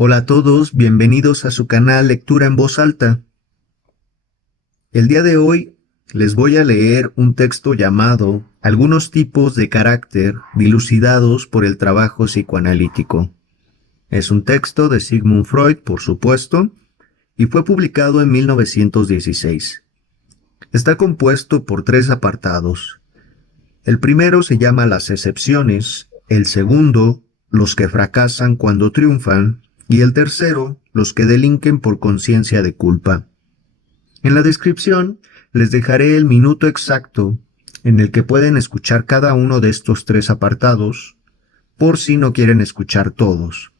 Hola a todos, bienvenidos a su canal Lectura en Voz Alta. El día de hoy les voy a leer un texto llamado Algunos tipos de carácter dilucidados por el trabajo psicoanalítico. Es un texto de Sigmund Freud, por supuesto, y fue publicado en 1916. Está compuesto por 3 apartados. El primero se llama Las excepciones, el segundo, Los que fracasan cuando triunfan, y el tercero, Los que delinquen por conciencia de culpa. En la descripción les dejaré el minuto exacto en el que pueden escuchar cada uno de estos 3 apartados, por si no quieren escuchar todos.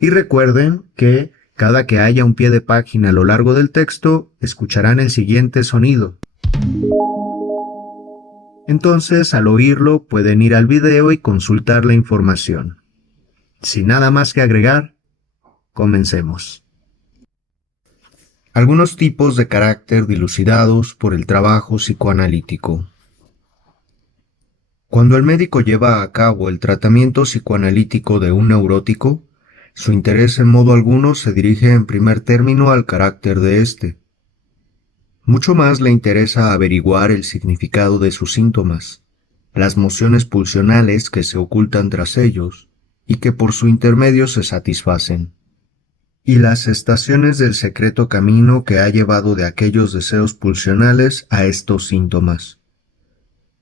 Y recuerden que cada que haya un pie de página a lo largo del texto, escucharán el siguiente sonido. Entonces, al oírlo, pueden ir al video y consultar la información. Sin nada más que agregar, comencemos. Algunos tipos de carácter dilucidados por el trabajo psicoanalítico. Cuando el médico lleva a cabo el tratamiento psicoanalítico de un neurótico, su interés en modo alguno se dirige en primer término al carácter de éste. Mucho más le interesa averiguar el significado de sus síntomas, las mociones pulsionales que se ocultan tras ellos y que por su intermedio se satisfacen, y las estaciones del secreto camino que ha llevado de aquellos deseos pulsionales a estos síntomas.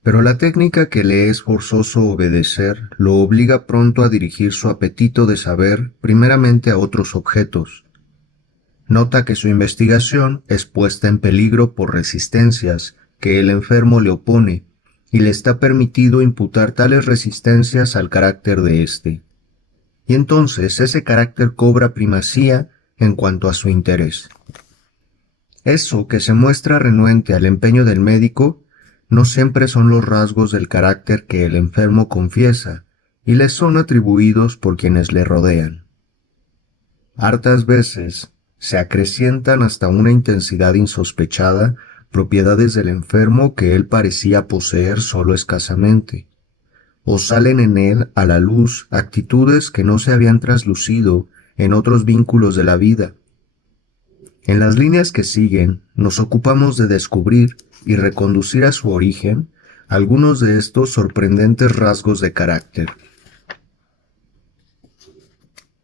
Pero la técnica que le es forzoso obedecer lo obliga pronto a dirigir su apetito de saber primeramente a otros objetos. Nota que su investigación es puesta en peligro por resistencias que el enfermo le opone y le está permitido imputar tales resistencias al carácter de éste. Y entonces ese carácter cobra primacía en cuanto a su interés. Eso que se muestra renuente al empeño del médico no siempre son los rasgos del carácter que el enfermo confiesa y le son atribuidos por quienes le rodean. Hartas veces se acrecientan hasta una intensidad insospechada propiedades del enfermo que él parecía poseer solo escasamente, o salen en él a la luz actitudes que no se habían traslucido en otros vínculos de la vida. En las líneas que siguen nos ocupamos de descubrir y reconducir a su origen algunos de estos sorprendentes rasgos de carácter.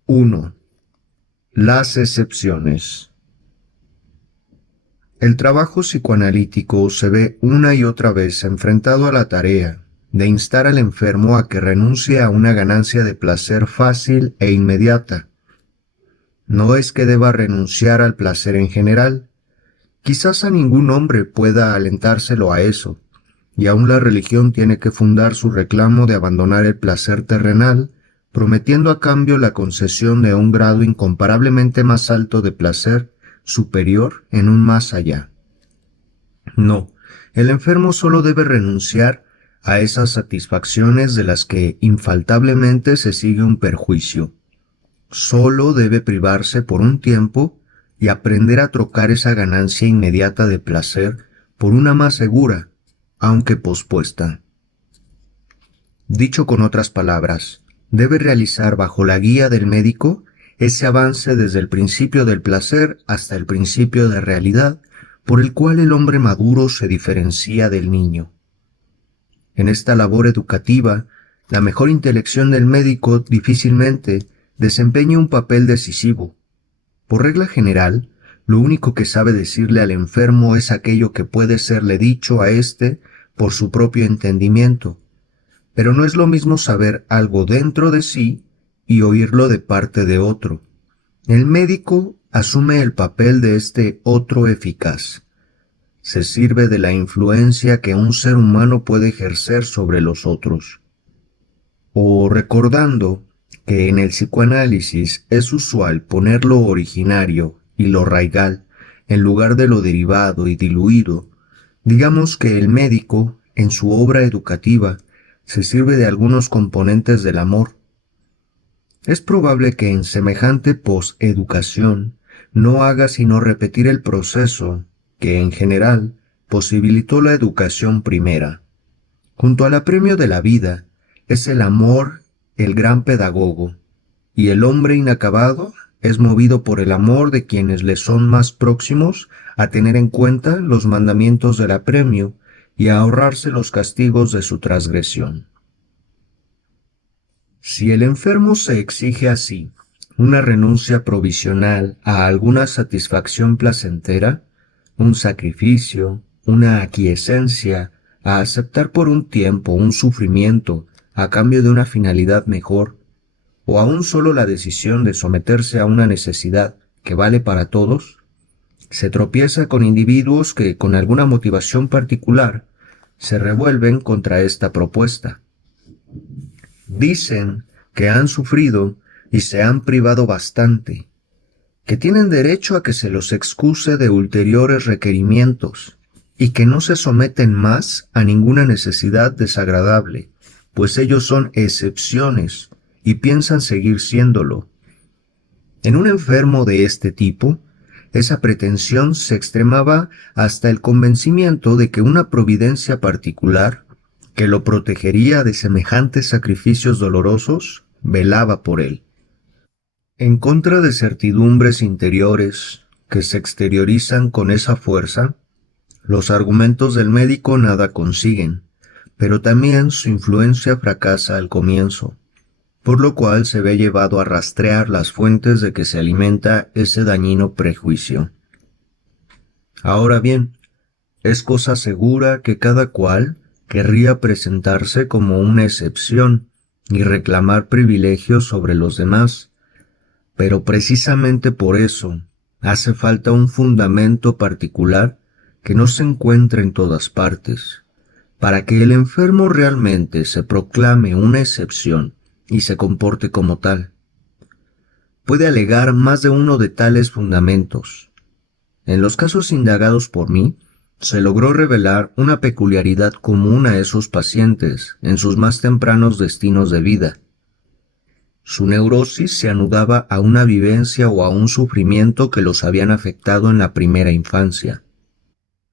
1. Las excepciones. El trabajo psicoanalítico se ve una y otra vez enfrentado a la tarea de instar al enfermo a que renuncie a una ganancia de placer fácil e inmediata. No es que deba renunciar al placer en general. Quizás a ningún hombre pueda alentárselo a eso, y aún la religión tiene que fundar su reclamo de abandonar el placer terrenal, prometiendo a cambio la concesión de un grado incomparablemente más alto de placer, superior en un más allá. No, el enfermo solo debe renunciar a esas satisfacciones de las que infaltablemente se sigue un perjuicio. Solo debe privarse por un tiempo y aprender a trocar esa ganancia inmediata de placer por una más segura, aunque pospuesta. Dicho con otras palabras, debe realizar bajo la guía del médico ese avance desde el principio del placer hasta el principio de realidad, por el cual el hombre maduro se diferencia del niño. En esta labor educativa, la mejor intelección del médico difícilmente desempeña un papel decisivo. Por regla general, lo único que sabe decirle al enfermo es aquello que puede serle dicho a éste por su propio entendimiento, pero no es lo mismo saber algo dentro de sí y oírlo de parte de otro. El médico asume el papel de este otro eficaz. Se sirve de la influencia que un ser humano puede ejercer sobre los otros. O recordando que en el psicoanálisis es usual poner lo originario y lo raigal en lugar de lo derivado y diluido, digamos que el médico, en su obra educativa, se sirve de algunos componentes del amor. Es probable que en semejante poseducación no haga sino repetir el proceso que, en general, posibilitó la educación primera. Junto al apremio de la vida, es el amor el gran pedagogo, y el hombre inacabado es movido por el amor de quienes le son más próximos a tener en cuenta los mandamientos del apremio y a ahorrarse los castigos de su transgresión. Si el enfermo se exige así una renuncia provisional a alguna satisfacción placentera, un sacrificio, una aquiescencia, a aceptar por un tiempo un sufrimiento a cambio de una finalidad mejor, o aún solo la decisión de someterse a una necesidad que vale para todos, se tropieza con individuos que, con alguna motivación particular, se revuelven contra esta propuesta. Dicen que han sufrido y se han privado bastante, que tienen derecho a que se los excuse de ulteriores requerimientos, y que no se someten más a ninguna necesidad desagradable, pues ellos son excepciones y piensan seguir siéndolo. En un enfermo de este tipo, esa pretensión se extremaba hasta el convencimiento de que una providencia particular, que lo protegería de semejantes sacrificios dolorosos, velaba por él. En contra de certidumbres interiores que se exteriorizan con esa fuerza, los argumentos del médico nada consiguen, pero también su influencia fracasa al comienzo, por lo cual se ve llevado a rastrear las fuentes de que se alimenta ese dañino prejuicio. Ahora bien, es cosa segura que cada cual querría presentarse como una excepción y reclamar privilegios sobre los demás, pero precisamente por eso hace falta un fundamento particular que no se encuentra en todas partes, para que el enfermo realmente se proclame una excepción y se comporte como tal. Puede alegar más de uno de tales fundamentos. En los casos indagados por mí, se logró revelar una peculiaridad común a esos pacientes en sus más tempranos destinos de vida. Su neurosis se anudaba a una vivencia o a un sufrimiento que los habían afectado en la primera infancia.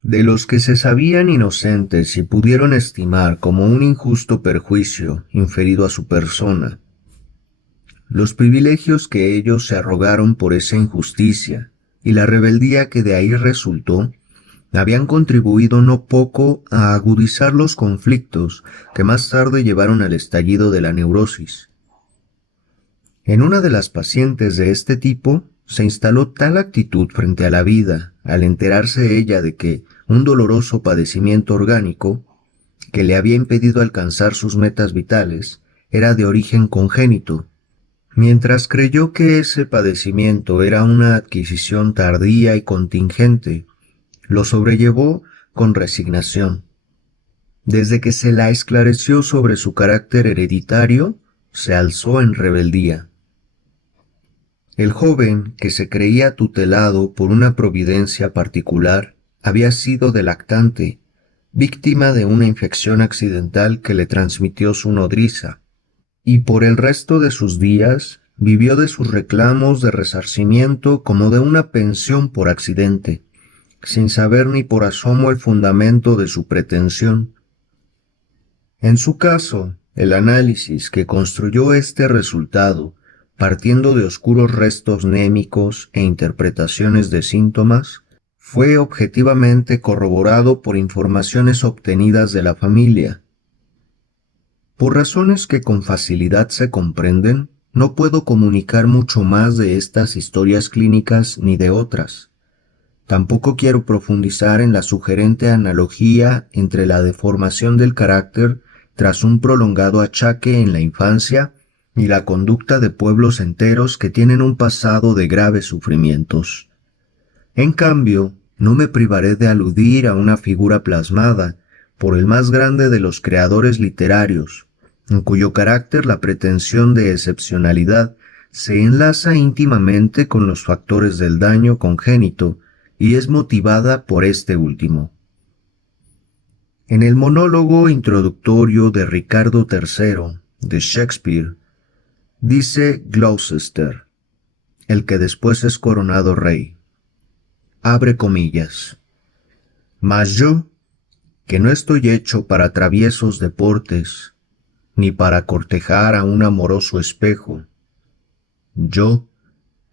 De los que se sabían inocentes y pudieron estimar como un injusto perjuicio inferido a su persona, los privilegios que ellos se arrogaron por esa injusticia y la rebeldía que de ahí resultó, habían contribuido no poco a agudizar los conflictos que más tarde llevaron al estallido de la neurosis. En una de las pacientes de este tipo se instaló tal actitud frente a la vida, al enterarse ella de que un doloroso padecimiento orgánico, que le había impedido alcanzar sus metas vitales, era de origen congénito, mientras creyó que ese padecimiento era una adquisición tardía y contingente, lo sobrellevó con resignación. Desde que se la esclareció sobre su carácter hereditario, se alzó en rebeldía. El joven, que se creía tutelado por una providencia particular, había sido de lactante, víctima de una infección accidental que le transmitió su nodriza, y por el resto de sus días vivió de sus reclamos de resarcimiento como de una pensión por accidente, sin saber ni por asomo el fundamento de su pretensión. En su caso, el análisis que construyó este resultado, partiendo de oscuros restos némicos e interpretaciones de síntomas, fue objetivamente corroborado por informaciones obtenidas de la familia. Por razones que con facilidad se comprenden, no puedo comunicar mucho más de estas historias clínicas ni de otras. Tampoco quiero profundizar en la sugerente analogía entre la deformación del carácter tras un prolongado achaque en la infancia y la conducta de pueblos enteros que tienen un pasado de graves sufrimientos. En cambio, no me privaré de aludir a una figura plasmada por el más grande de los creadores literarios, en cuyo carácter la pretensión de excepcionalidad se enlaza íntimamente con los factores del daño congénito y es motivada por este último. En el monólogo introductorio de Ricardo III, de Shakespeare, dice Gloucester, el que después es coronado rey, abre comillas, mas yo, que no estoy hecho para traviesos deportes, ni para cortejar a un amoroso espejo, Yo,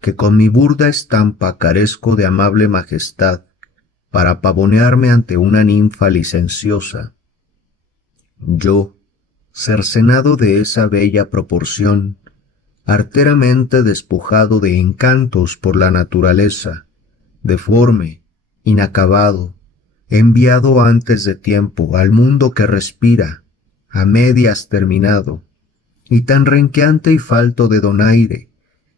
que con mi burda estampa carezco de amable majestad, para pavonearme ante una ninfa licenciosa. Yo, cercenado de esa bella proporción, arteramente despojado de encantos por la naturaleza, deforme, inacabado, enviado antes de tiempo al mundo que respira, a medias terminado, y tan renqueante y falto de donaire,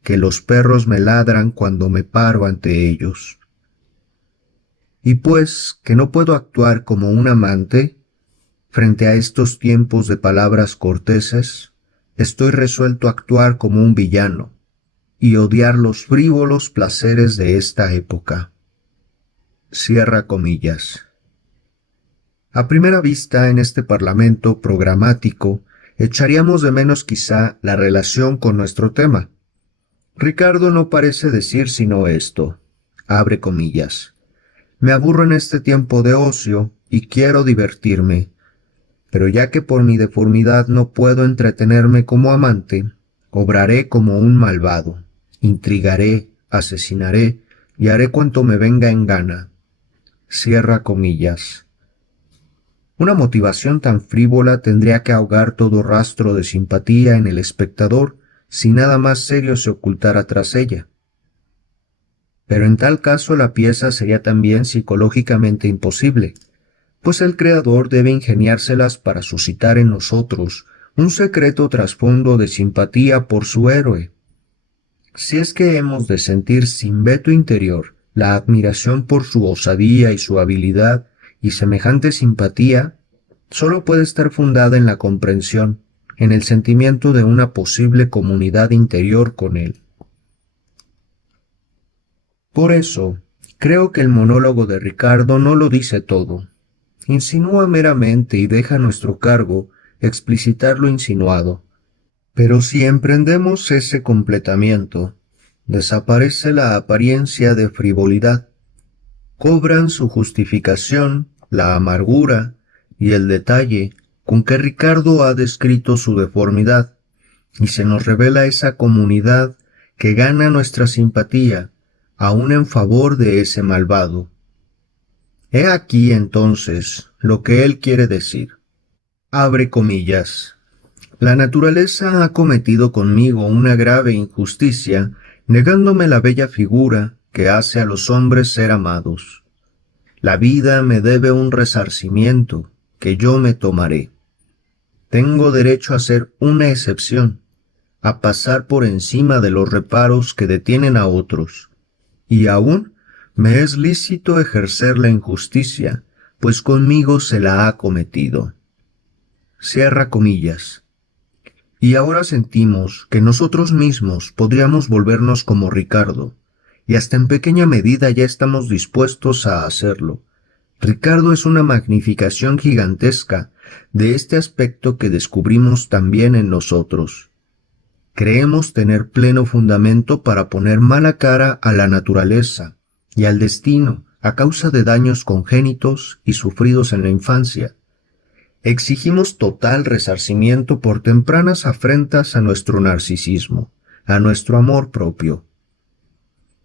que los perros me ladran cuando me paro ante ellos. Y pues que no puedo actuar como un amante, frente a estos tiempos de palabras corteses, estoy resuelto a actuar como un villano, y odiar los frívolos placeres de esta época. Cierra comillas. A primera vista, en este parlamento programático, echaríamos de menos quizá la relación con nuestro tema. Ricardo no parece decir sino esto, abre comillas. Me aburro en este tiempo de ocio y quiero divertirme, pero ya que por mi deformidad no puedo entretenerme como amante, obraré como un malvado, intrigaré, asesinaré y haré cuanto me venga en gana. Cierra comillas. Una motivación tan frívola tendría que ahogar todo rastro de simpatía en el espectador si nada más serio se ocultara tras ella. Pero en tal caso la pieza sería también psicológicamente imposible, pues el creador debe ingeniárselas para suscitar en nosotros un secreto trasfondo de simpatía por su héroe. Si es que hemos de sentir sin veto interior la admiración por su osadía y su habilidad, y semejante simpatía sólo puede estar fundada en la comprensión, en el sentimiento de una posible comunidad interior con él. Por eso, creo que el monólogo de Ricardo no lo dice todo. Insinúa meramente y deja a nuestro cargo explicitar lo insinuado. Pero si emprendemos ese completamiento, desaparece la apariencia de frivolidad. Cobran su justificación la amargura y el detalle con que Ricardo ha descrito su deformidad, y se nos revela esa comunidad que gana nuestra simpatía, aun en favor de ese malvado. He aquí entonces lo que él quiere decir. Abre comillas. La naturaleza ha cometido conmigo una grave injusticia, negándome la bella figura que hace a los hombres ser amados. La vida me debe un resarcimiento que yo me tomaré. Tengo derecho a ser una excepción, a pasar por encima de los reparos que detienen a otros, y aún me es lícito ejercer la injusticia, pues conmigo se la ha cometido. Cierra comillas. Y ahora sentimos que nosotros mismos podríamos volvernos como Ricardo, y hasta en pequeña medida ya estamos dispuestos a hacerlo. Ricardo es una magnificación gigantesca de este aspecto que descubrimos también en nosotros. Creemos tener pleno fundamento para poner mala cara a la naturaleza y al destino a causa de daños congénitos y sufridos en la infancia. Exigimos total resarcimiento por tempranas afrentas a nuestro narcisismo, a nuestro amor propio.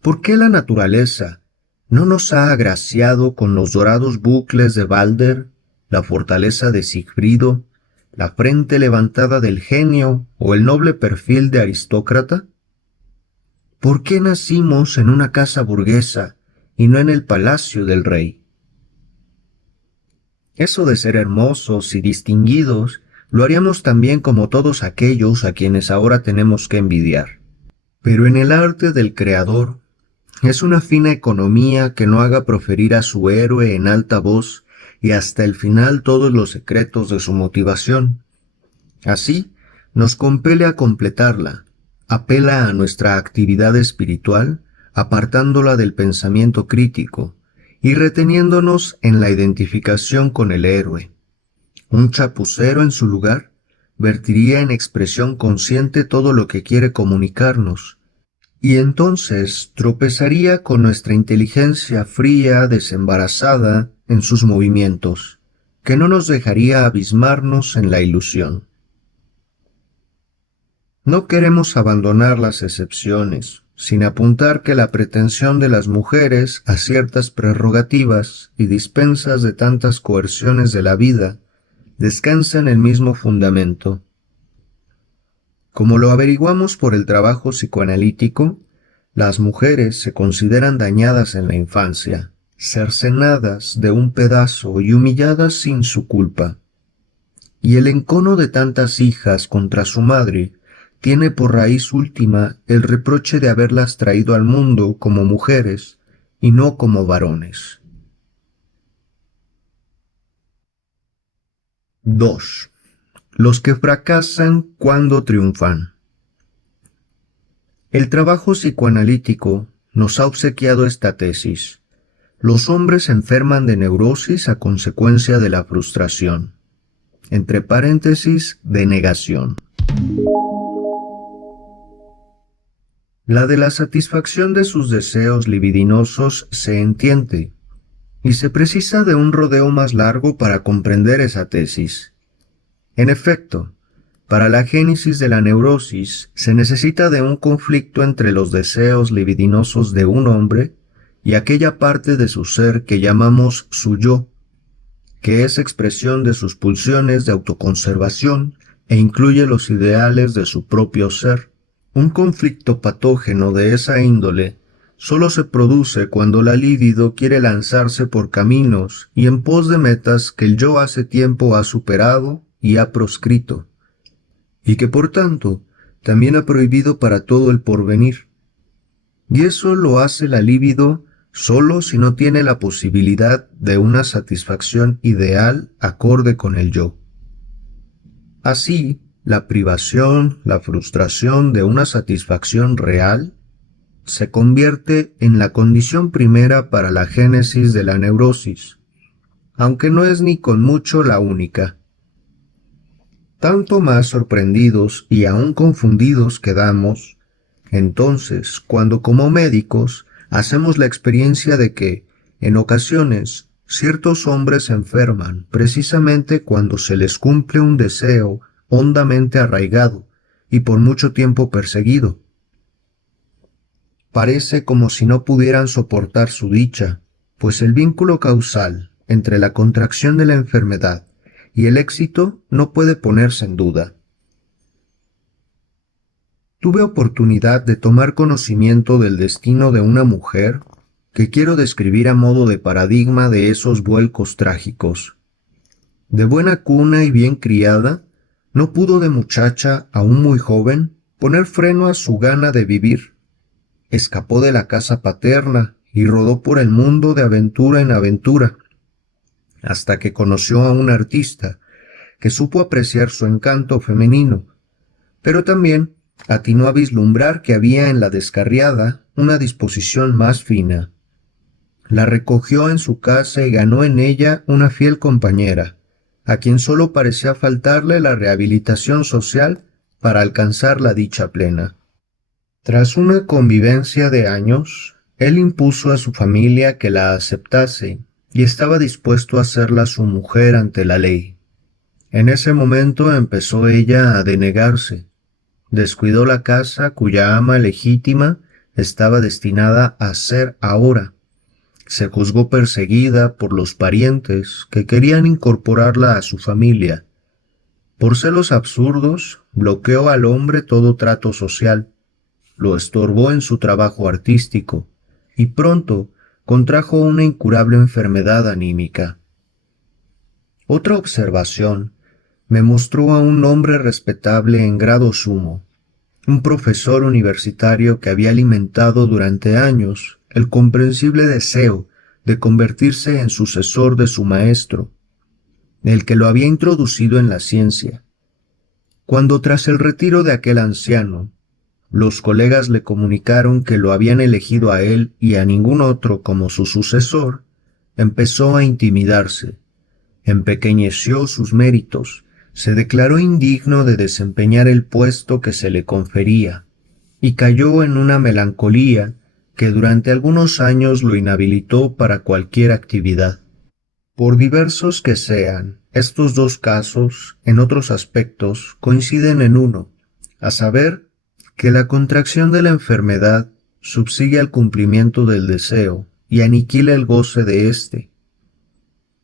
¿Por qué la naturaleza no nos ha agraciado con los dorados bucles de Balder, la fortaleza de Sigfrido, la frente levantada del genio o el noble perfil de aristócrata? ¿Por qué nacimos en una casa burguesa y no en el palacio del rey? Eso de ser hermosos y distinguidos lo haríamos también como todos aquellos a quienes ahora tenemos que envidiar. Pero en el arte del creador es una fina economía que no haga proferir a su héroe en alta voz y hasta el final todos los secretos de su motivación. Así, nos compele a completarla, apela a nuestra actividad espiritual, apartándola del pensamiento crítico y reteniéndonos en la identificación con el héroe. Un chapucero, en su lugar, vertiría en expresión consciente todo lo que quiere comunicarnos, y entonces tropezaría con nuestra inteligencia fría, desembarazada en sus movimientos, que no nos dejaría abismarnos en la ilusión. No queremos abandonar las excepciones, sin apuntar que la pretensión de las mujeres a ciertas prerrogativas y dispensas de tantas coerciones de la vida descansa en el mismo fundamento. Como lo averiguamos por el trabajo psicoanalítico, las mujeres se consideran dañadas en la infancia, cercenadas de un pedazo y humilladas sin su culpa. Y el encono de tantas hijas contra su madre tiene por raíz última el reproche de haberlas traído al mundo como mujeres y no como varones. 2. Los que fracasan cuando triunfan. El trabajo psicoanalítico nos ha obsequiado esta tesis. Los hombres enferman de neurosis a consecuencia de la frustración. Entre paréntesis, de negación. La de la satisfacción de sus deseos libidinosos se entiende, y se precisa de un rodeo más largo para comprender esa tesis. En efecto, para la génesis de la neurosis se necesita de un conflicto entre los deseos libidinosos de un hombre y aquella parte de su ser que llamamos su yo, que es expresión de sus pulsiones de autoconservación e incluye los ideales de su propio ser. Un conflicto patógeno de esa índole solo se produce cuando la libido quiere lanzarse por caminos y en pos de metas que el yo hace tiempo ha superado y ha proscrito, y que por tanto también ha prohibido para todo el porvenir. Y eso lo hace la libido solo si no tiene la posibilidad de una satisfacción ideal acorde con el yo. Así, la privación, la frustración de una satisfacción real se convierte en la condición primera para la génesis de la neurosis, aunque no es ni con mucho la única. Tanto más sorprendidos y aún confundidos quedamos, entonces, cuando como médicos hacemos la experiencia de que, en ocasiones, ciertos hombres enferman precisamente cuando se les cumple un deseo hondamente arraigado y por mucho tiempo perseguido. Parece como si no pudieran soportar su dicha, pues el vínculo causal entre la contracción de la enfermedad y el éxito no puede ponerse en duda. Tuve oportunidad de tomar conocimiento del destino de una mujer que quiero describir a modo de paradigma de esos vuelcos trágicos. De buena cuna y bien criada, no pudo de muchacha, aún muy joven, poner freno a su gana de vivir. Escapó de la casa paterna y rodó por el mundo de aventura en aventura, hasta que conoció a un artista que supo apreciar su encanto femenino, pero también atinó a vislumbrar que había en la descarriada una disposición más fina. La recogió en su casa y ganó en ella una fiel compañera, a quien solo parecía faltarle la rehabilitación social para alcanzar la dicha plena. Tras una convivencia de años, él impuso a su familia que la aceptase y estaba dispuesto a hacerla su mujer ante la ley. En ese momento empezó ella a denegarse. Descuidó la casa cuya ama legítima estaba destinada a ser ahora. Se juzgó perseguida por los parientes que querían incorporarla a su familia. Por celos absurdos, bloqueó al hombre todo trato social, lo estorbó en su trabajo artístico y pronto contrajo una incurable enfermedad anímica. Otra observación me mostró a un hombre respetable en grado sumo, un profesor universitario que había alimentado durante años el comprensible deseo de convertirse en sucesor de su maestro, el que lo había introducido en la ciencia. Cuando tras el retiro de aquel anciano, los colegas le comunicaron que lo habían elegido a él y a ningún otro como su sucesor, empezó a intimidarse, empequeñeció sus méritos, se declaró indigno de desempeñar el puesto que se le confería, y cayó en una melancolía que durante algunos años lo inhabilitó para cualquier actividad. Por diversos que sean, estos dos casos, en otros aspectos, coinciden en uno: a saber, que la contracción de la enfermedad subsigue al cumplimiento del deseo y aniquila el goce de éste.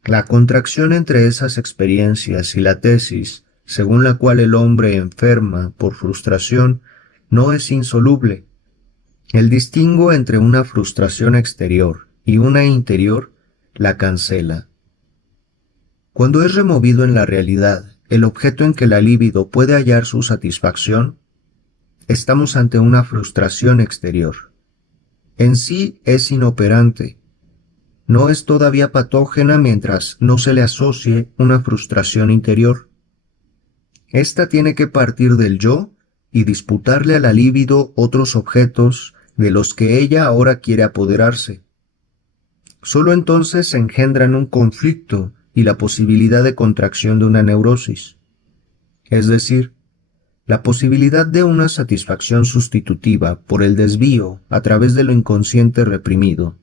La contracción entre esas experiencias y la tesis, según la cual el hombre enferma por frustración, no es insoluble. El distingo entre una frustración exterior y una interior la cancela. Cuando es removido en la realidad el objeto en que la libido puede hallar su satisfacción, estamos ante una frustración exterior. En sí es inoperante. No es todavía patógena mientras no se le asocie una frustración interior. Esta tiene que partir del yo y disputarle a la libido otros objetos de los que ella ahora quiere apoderarse. Solo entonces se engendran un conflicto y la posibilidad de contracción de una neurosis. Es decir, la posibilidad de una satisfacción sustitutiva por el desvío a través de lo inconsciente reprimido.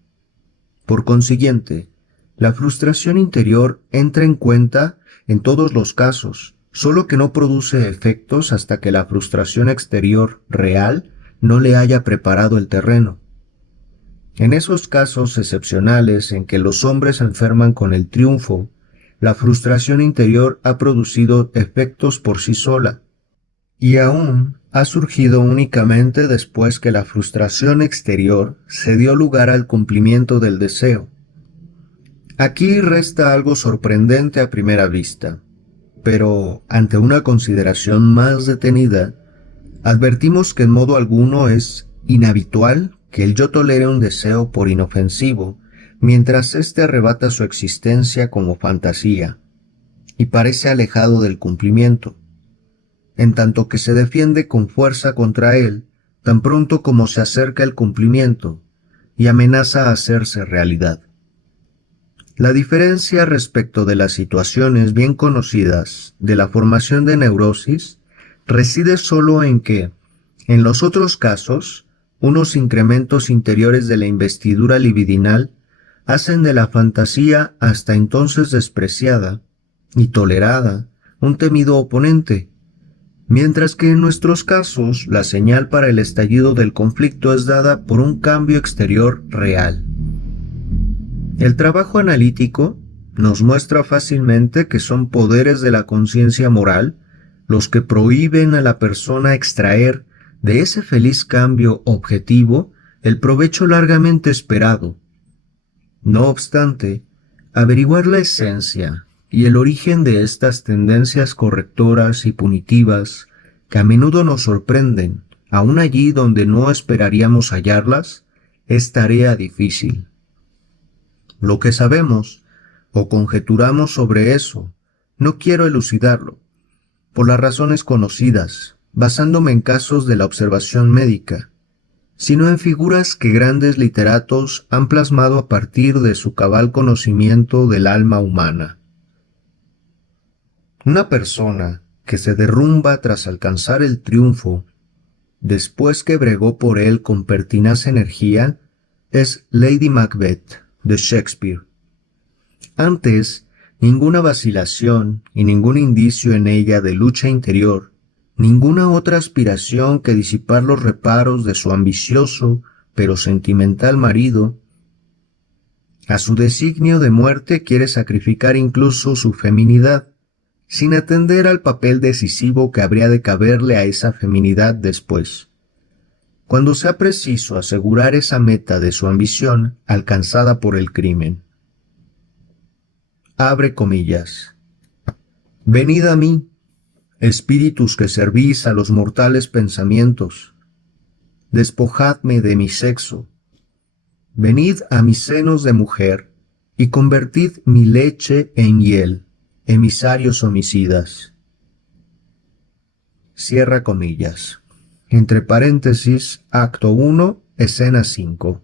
Por consiguiente, la frustración interior entra en cuenta en todos los casos, solo que no produce efectos hasta que la frustración exterior real no le haya preparado el terreno. En esos casos excepcionales en que los hombres enferman con el triunfo, la frustración interior ha producido efectos por sí sola, y aún ha surgido únicamente después que la frustración exterior se dio lugar al cumplimiento del deseo. Aquí resta algo sorprendente a primera vista, pero ante una consideración más detenida, advertimos que en modo alguno es inhabitual que el yo tolere un deseo por inofensivo, mientras éste arrebata su existencia como fantasía, y parece alejado del cumplimiento, en tanto que se defiende con fuerza contra él, tan pronto como se acerca el cumplimiento, y amenaza a hacerse realidad. La diferencia respecto de las situaciones bien conocidas de la formación de neurosis reside solo en que, en los otros casos, unos incrementos interiores de la investidura libidinal hacen de la fantasía hasta entonces despreciada y tolerada un temido oponente, mientras que en nuestros casos la señal para el estallido del conflicto es dada por un cambio exterior real. El trabajo analítico nos muestra fácilmente que son poderes de la conciencia moral los que prohíben a la persona extraer de ese feliz cambio objetivo el provecho largamente esperado. No obstante, averiguar la esencia y el origen de estas tendencias correctoras y punitivas, que a menudo nos sorprenden, aun allí donde no esperaríamos hallarlas, es tarea difícil. Lo que sabemos, o conjeturamos sobre eso, no quiero elucidarlo, por las razones conocidas, basándome en casos de la observación médica, sino en figuras que grandes literatos han plasmado a partir de su cabal conocimiento del alma humana. Una persona que se derrumba tras alcanzar el triunfo, después que bregó por él con pertinaz energía, es Lady Macbeth de Shakespeare. Antes, ninguna vacilación y ningún indicio en ella de lucha interior, ninguna otra aspiración que disipar los reparos de su ambicioso pero sentimental marido. A su designio de muerte quiere sacrificar incluso su feminidad, sin atender al papel decisivo que habría de caberle a esa feminidad después, cuando sea preciso asegurar esa meta de su ambición alcanzada por el crimen. Abre comillas. Venid a mí, espíritus que servís a los mortales pensamientos, despojadme de mi sexo, venid a mis senos de mujer, y convertid mi leche en hiel, emisarios homicidas. Cierra comillas. Entre paréntesis, acto 1, escena 5.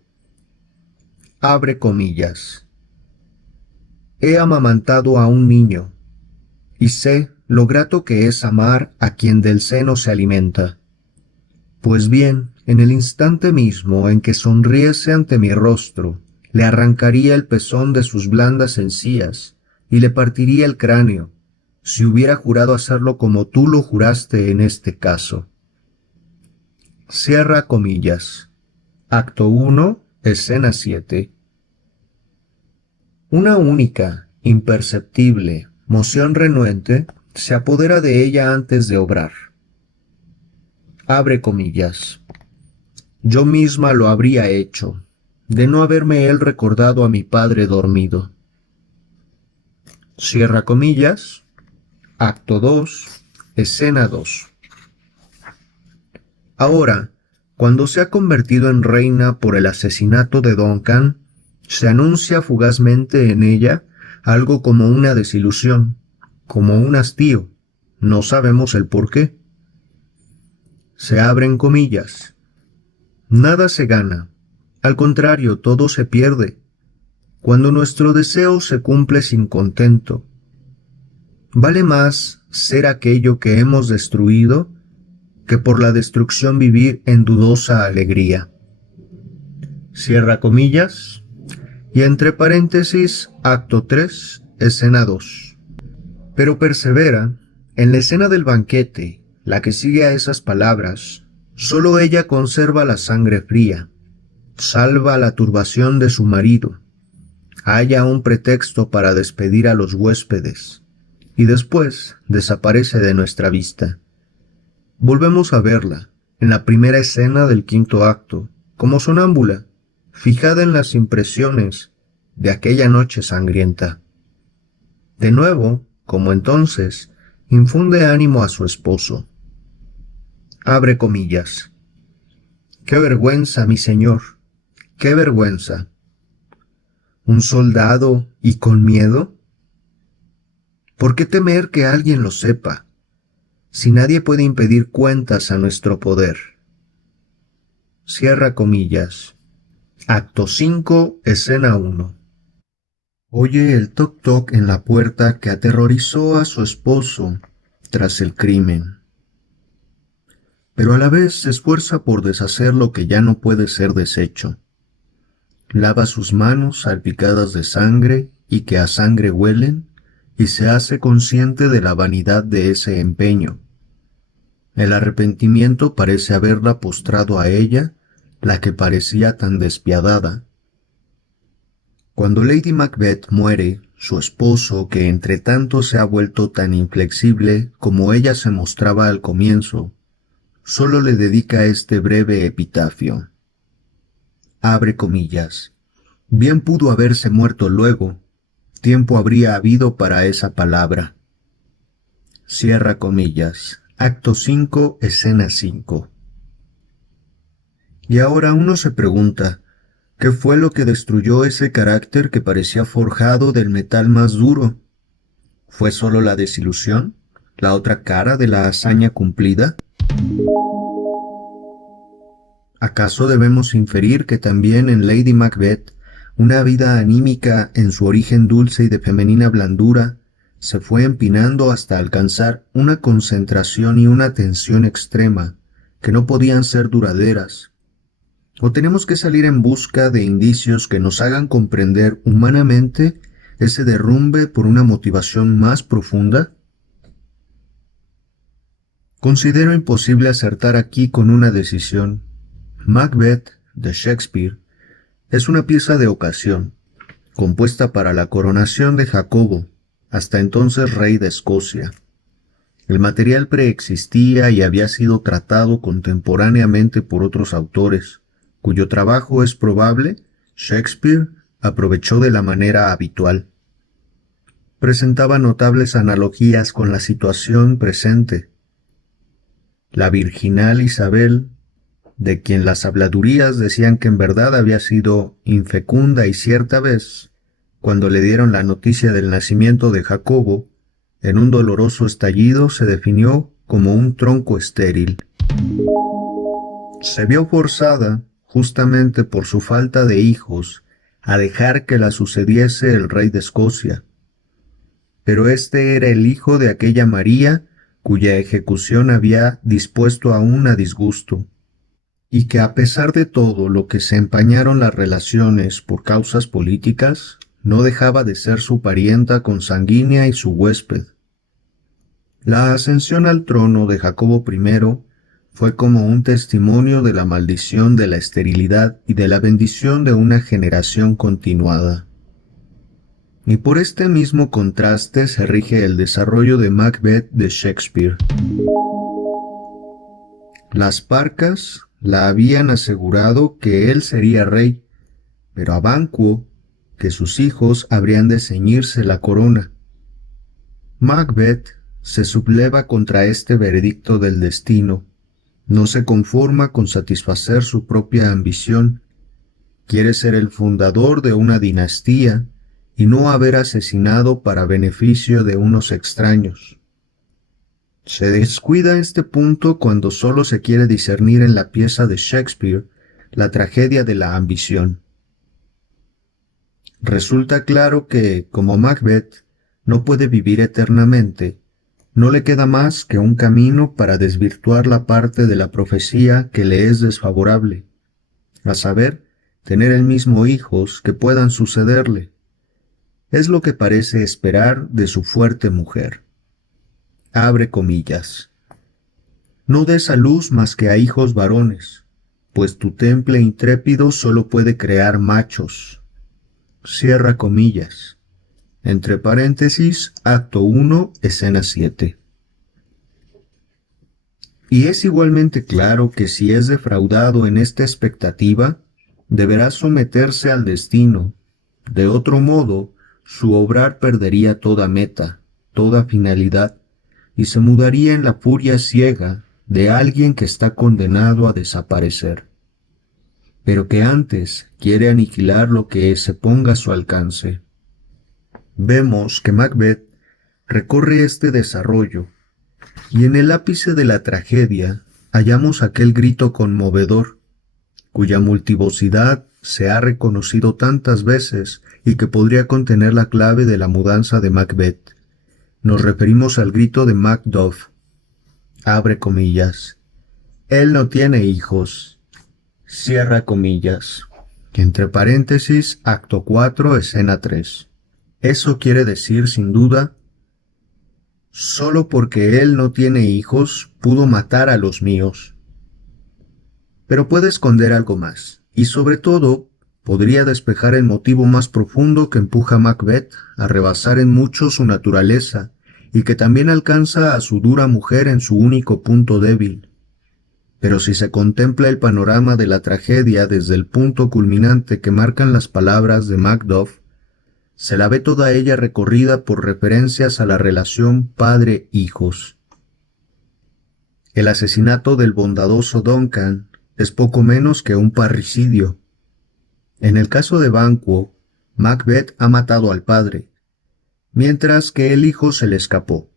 Abre comillas. He amamantado a un niño, y sé lo grato que es amar a quien del seno se alimenta. Pues bien, en el instante mismo en que sonriese ante mi rostro, le arrancaría el pezón de sus blandas encías y le partiría el cráneo, si hubiera jurado hacerlo como tú lo juraste en este caso. Cierra comillas. Acto 1, escena 7. Una única, imperceptible, moción renuente se apodera de ella antes de obrar. Abre comillas. Yo misma lo habría hecho, de no haberme él recordado a mi padre dormido. Cierra comillas. Acto 2, escena 2. Ahora, cuando se ha convertido en reina por el asesinato de Duncan, se anuncia fugazmente en ella algo como una desilusión, como un hastío. No sabemos el por qué. Se abren comillas. Nada se gana. Al contrario, todo se pierde. Cuando nuestro deseo se cumple sin contento. Vale más ser aquello que hemos destruido que por la destrucción vivir en dudosa alegría. Cierra comillas. Y entre paréntesis, acto 3, escena 2. Pero persevera, en la escena del banquete, la que sigue a esas palabras, solo ella conserva la sangre fría, salva la turbación de su marido, halla un pretexto para despedir a los huéspedes, y después desaparece de nuestra vista. Volvemos a verla, en la primera escena del quinto acto, como sonámbula, fijada en las impresiones de aquella noche sangrienta. De nuevo, como entonces, infunde ánimo a su esposo. Abre comillas. ¡Qué vergüenza, mi señor! ¡Qué vergüenza! ¿Un soldado y con miedo? ¿Por qué temer que alguien lo sepa, si nadie puede impedir cuentas a nuestro poder? Cierra comillas. Acto 5, escena 1. Oye el toc-toc en la puerta que aterrorizó a su esposo tras el crimen. Pero a la vez se esfuerza por deshacer lo que ya no puede ser deshecho. Lava sus manos salpicadas de sangre y que a sangre huelen, y se hace consciente de la vanidad de ese empeño. El arrepentimiento parece haberla postrado a ella, la que parecía tan despiadada. Cuando Lady Macbeth muere, su esposo, que entre tanto se ha vuelto tan inflexible como ella se mostraba al comienzo, solo le dedica este breve epitafio. Abre comillas. Bien pudo haberse muerto luego, tiempo habría habido para esa palabra. Cierra comillas. Acto 5, escena 5. Y ahora uno se pregunta, ¿qué fue lo que destruyó ese carácter que parecía forjado del metal más duro? ¿Fue solo la desilusión? ¿La otra cara de la hazaña cumplida? ¿Acaso debemos inferir que también en Lady Macbeth una vida anímica en su origen dulce y de femenina blandura se fue empinando hasta alcanzar una concentración y una tensión extrema que no podían ser duraderas? ¿O tenemos que salir en busca de indicios que nos hagan comprender humanamente ese derrumbe por una motivación más profunda? Considero imposible acertar aquí con una decisión. Macbeth, de Shakespeare, es una pieza de ocasión, compuesta para la coronación de Jacobo, hasta entonces rey de Escocia. El material preexistía y había sido tratado contemporáneamente por otros autores, cuyo trabajo es probable Shakespeare aprovechó de la manera habitual. Presentaba notables analogías con la situación presente. La virginal Isabel, de quien las habladurías decían que en verdad había sido infecunda y cierta vez, cuando le dieron la noticia del nacimiento de Jacobo, en un doloroso estallido se definió como un tronco estéril. Se vio forzada, justamente por su falta de hijos, a dejar que la sucediese el rey de Escocia. Pero este era el hijo de aquella María cuya ejecución había dispuesto aún a disgusto, y que a pesar de todo lo que se empañaron las relaciones por causas políticas, no dejaba de ser su parienta consanguínea y su huésped. La ascensión al trono de Jacobo I Fue como un testimonio de la maldición de la esterilidad y de la bendición de una generación continuada. Y por este mismo contraste se rige el desarrollo de Macbeth de Shakespeare. Las Parcas la habían asegurado que él sería rey, pero a Banquo que sus hijos habrían de ceñirse la corona. Macbeth se subleva contra este veredicto del destino, no se conforma con satisfacer su propia ambición, quiere ser el fundador de una dinastía y no haber asesinado para beneficio de unos extraños. Se descuida este punto cuando solo se quiere discernir en la pieza de Shakespeare la tragedia de la ambición. Resulta claro que, como Macbeth no puede vivir eternamente, no le queda más que un camino para desvirtuar la parte de la profecía que le es desfavorable, a saber, tener él mismo hijos que puedan sucederle. Es lo que parece esperar de su fuerte mujer. Abre comillas. No des a luz más que a hijos varones, pues tu temple intrépido solo puede crear machos. Cierra comillas. Entre paréntesis, acto 1, escena 7. Y es igualmente claro que si es defraudado en esta expectativa, deberá someterse al destino. De otro modo, su obrar perdería toda meta, toda finalidad, y se mudaría en la furia ciega de alguien que está condenado a desaparecer, pero que antes quiere aniquilar lo que se ponga a su alcance. Vemos que Macbeth recorre este desarrollo, y en el ápice de la tragedia hallamos aquel grito conmovedor, cuya multivocidad se ha reconocido tantas veces y que podría contener la clave de la mudanza de Macbeth. Nos referimos al grito de Macduff. Abre comillas. Él no tiene hijos. Cierra comillas. Entre paréntesis, acto 4, escena 3. Eso quiere decir, sin duda, solo porque él no tiene hijos, pudo matar a los míos. Pero puede esconder algo más, y sobre todo, podría despejar el motivo más profundo que empuja a Macbeth a rebasar en mucho su naturaleza, y que también alcanza a su dura mujer en su único punto débil. Pero si se contempla el panorama de la tragedia desde el punto culminante que marcan las palabras de Macduff, se la ve toda ella recorrida por referencias a la relación padre-hijos. El asesinato del bondadoso Duncan es poco menos que un parricidio. En el caso de Banquo, Macbeth ha matado al padre, mientras que el hijo se le escapó.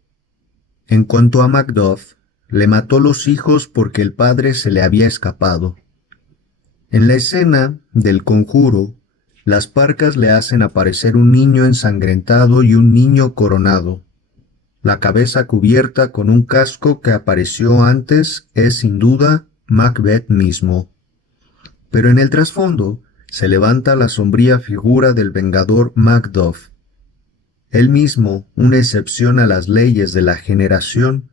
En cuanto a Macduff, le mató los hijos porque el padre se le había escapado. En la escena del conjuro, las Parcas le hacen aparecer un niño ensangrentado y un niño coronado. La cabeza cubierta con un casco que apareció antes es sin duda Macbeth mismo. Pero en el trasfondo se levanta la sombría figura del vengador Macduff. Él mismo, una excepción a las leyes de la generación,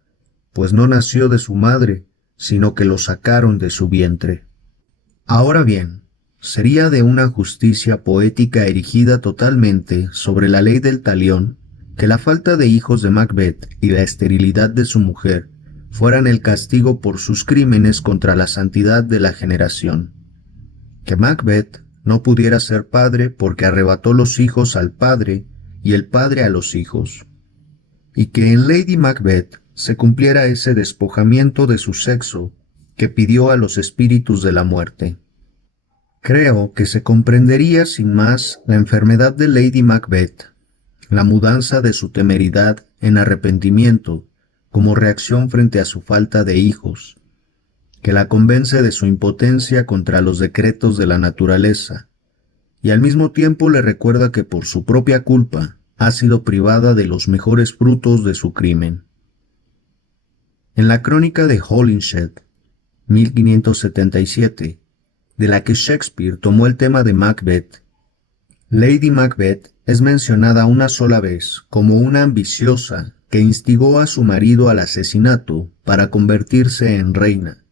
pues no nació de su madre, sino que lo sacaron de su vientre. Ahora bien, sería de una justicia poética erigida totalmente sobre la ley del talión que la falta de hijos de Macbeth y la esterilidad de su mujer fueran el castigo por sus crímenes contra la santidad de la generación. Que Macbeth no pudiera ser padre porque arrebató los hijos al padre y el padre a los hijos, y que en Lady Macbeth se cumpliera ese despojamiento de su sexo que pidió a los espíritus de la muerte. Creo que se comprendería sin más la enfermedad de Lady Macbeth, la mudanza de su temeridad en arrepentimiento como reacción frente a su falta de hijos, que la convence de su impotencia contra los decretos de la naturaleza, y al mismo tiempo le recuerda que por su propia culpa ha sido privada de los mejores frutos de su crimen. En la crónica de Holinshed, 1577, de la que Shakespeare tomó el tema de Macbeth, Lady Macbeth es mencionada una sola vez como una ambiciosa que instigó a su marido al asesinato para convertirse en reina,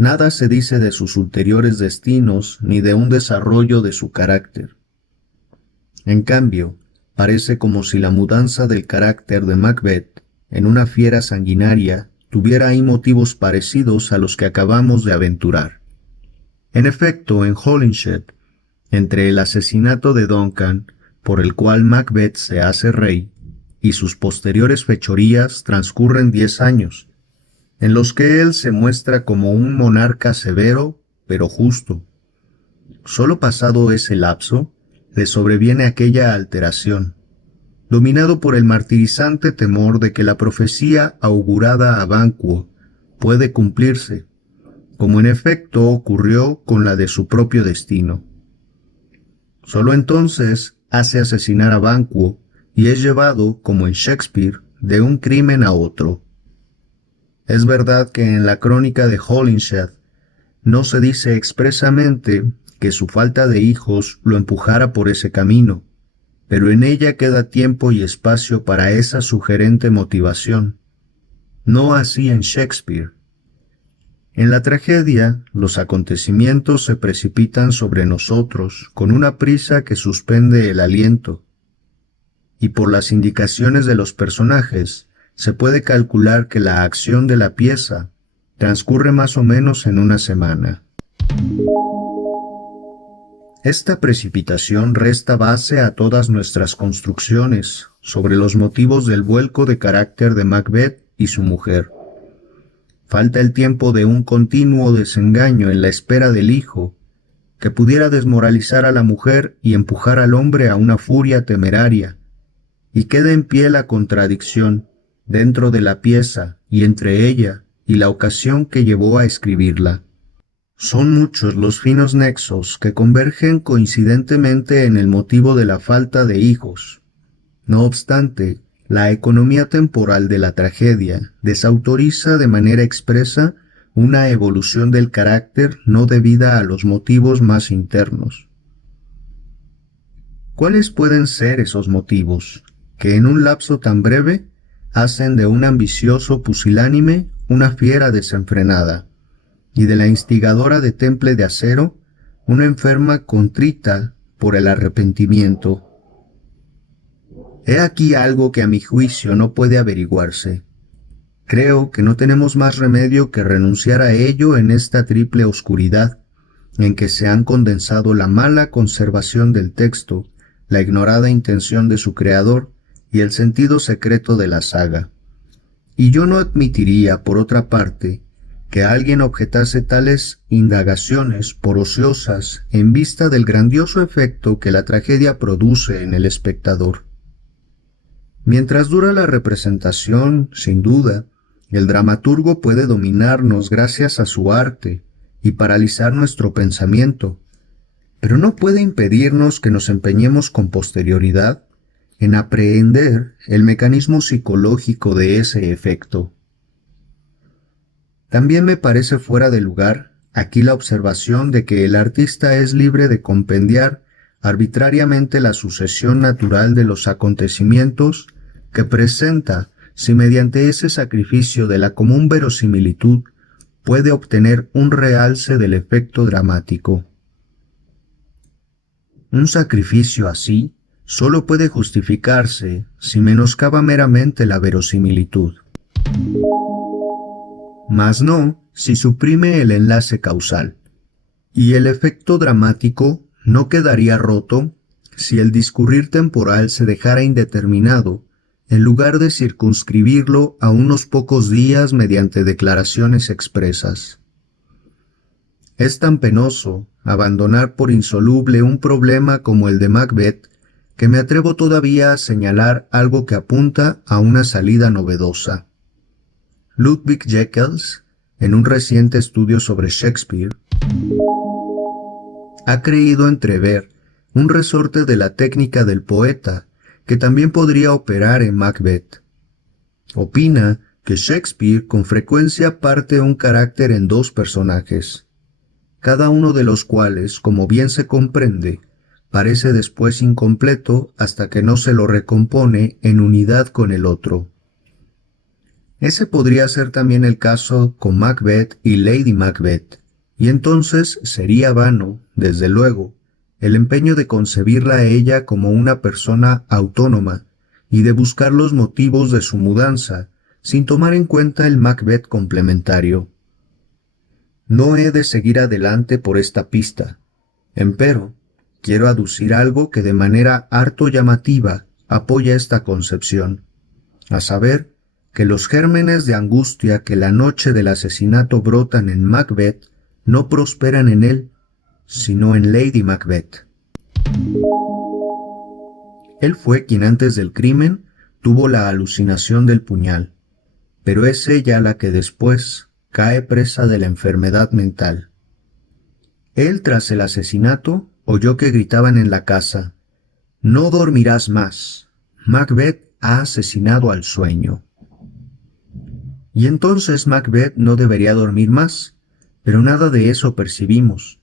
Nada se dice de sus ulteriores destinos ni de un desarrollo de su carácter. En cambio, parece como si la mudanza del carácter de Macbeth en una fiera sanguinaria tuviera ahí motivos parecidos a los que acabamos de aventurar. En efecto, en Holinshed, entre el asesinato de Duncan, por el cual Macbeth se hace rey, y sus posteriores fechorías transcurren 10 años, en los que él se muestra como un monarca severo, pero justo. Solo pasado ese lapso, le sobreviene aquella alteración, dominado por el martirizante temor de que la profecía augurada a Banquo puede cumplirse, como en efecto ocurrió con la de su propio destino. Solo entonces hace asesinar a Banquo y es llevado, como en Shakespeare, de un crimen a otro. Es verdad que en la crónica de Holinshed no se dice expresamente que su falta de hijos lo empujara por ese camino, pero en ella queda tiempo y espacio para esa sugerente motivación. No así en Shakespeare. En la tragedia, los acontecimientos se precipitan sobre nosotros con una prisa que suspende el aliento, y por las indicaciones de los personajes, se puede calcular que la acción de la pieza transcurre más o menos en una semana. Esta precipitación resta base a todas nuestras construcciones sobre los motivos del vuelco de carácter de Macbeth y su mujer. Falta el tiempo de un continuo desengaño en la espera del hijo, que pudiera desmoralizar a la mujer y empujar al hombre a una furia temeraria, y queda en pie la contradicción dentro de la pieza y entre ella y la ocasión que llevó a escribirla. Son muchos los finos nexos que convergen coincidentemente en el motivo de la falta de hijos. No obstante, la economía temporal de la tragedia desautoriza de manera expresa una evolución del carácter no debida a los motivos más internos. ¿Cuáles pueden ser esos motivos que en un lapso tan breve hacen de un ambicioso pusilánime una fiera desenfrenada, y de la instigadora de temple de acero una enferma contrita por el arrepentimiento? He aquí algo que a mi juicio no puede averiguarse. Creo que no tenemos más remedio que renunciar a ello en esta triple oscuridad, en que se han condensado la mala conservación del texto, la ignorada intención de su creador y el sentido secreto de la saga. Y yo no admitiría, por otra parte, que alguien objetase tales indagaciones por ociosas en vista del grandioso efecto que la tragedia produce en el espectador. Mientras dura la representación, sin duda, el dramaturgo puede dominarnos gracias a su arte y paralizar nuestro pensamiento, pero no puede impedirnos que nos empeñemos con posterioridad en aprehender el mecanismo psicológico de ese efecto. También me parece fuera de lugar aquí la observación de que el artista es libre de compendiar arbitrariamente la sucesión natural de los acontecimientos que presenta si mediante ese sacrificio de la común verosimilitud puede obtener un realce del efecto dramático. Un sacrificio así solo puede justificarse si menoscaba meramente la verosimilitud, mas no si suprime el enlace causal, y el efecto dramático no quedaría roto si el discurrir temporal se dejara indeterminado en lugar de circunscribirlo a unos pocos días mediante declaraciones expresas. Es tan penoso abandonar por insoluble un problema como el de Macbeth que me atrevo todavía a señalar algo que apunta a una salida novedosa. Ludwig Jekyll, en un reciente estudio sobre Shakespeare, ha creído entrever un resorte de la técnica del poeta que también podría operar en Macbeth. Opina que Shakespeare con frecuencia parte un carácter en dos personajes, cada uno de los cuales, como bien se comprende, parece después incompleto hasta que no se lo recompone en unidad con el otro. Ese podría ser también el caso con Macbeth y Lady Macbeth, y entonces sería vano, desde luego, el empeño de concebirla a ella como una persona autónoma y de buscar los motivos de su mudanza, sin tomar en cuenta el Macbeth complementario. No he de seguir adelante por esta pista, empero, quiero aducir algo que de manera harto llamativa apoya esta concepción, a saber, que los gérmenes de angustia que la noche del asesinato brotan en Macbeth no prosperan en él, sino en Lady Macbeth. Él fue quien antes del crimen tuvo la alucinación del puñal, pero es ella la que después cae presa de la enfermedad mental. Él, tras el asesinato, oyó que gritaban en la casa: «No dormirás más. Macbeth ha asesinado al sueño». Y entonces Macbeth no debería dormir más, pero nada de eso percibimos.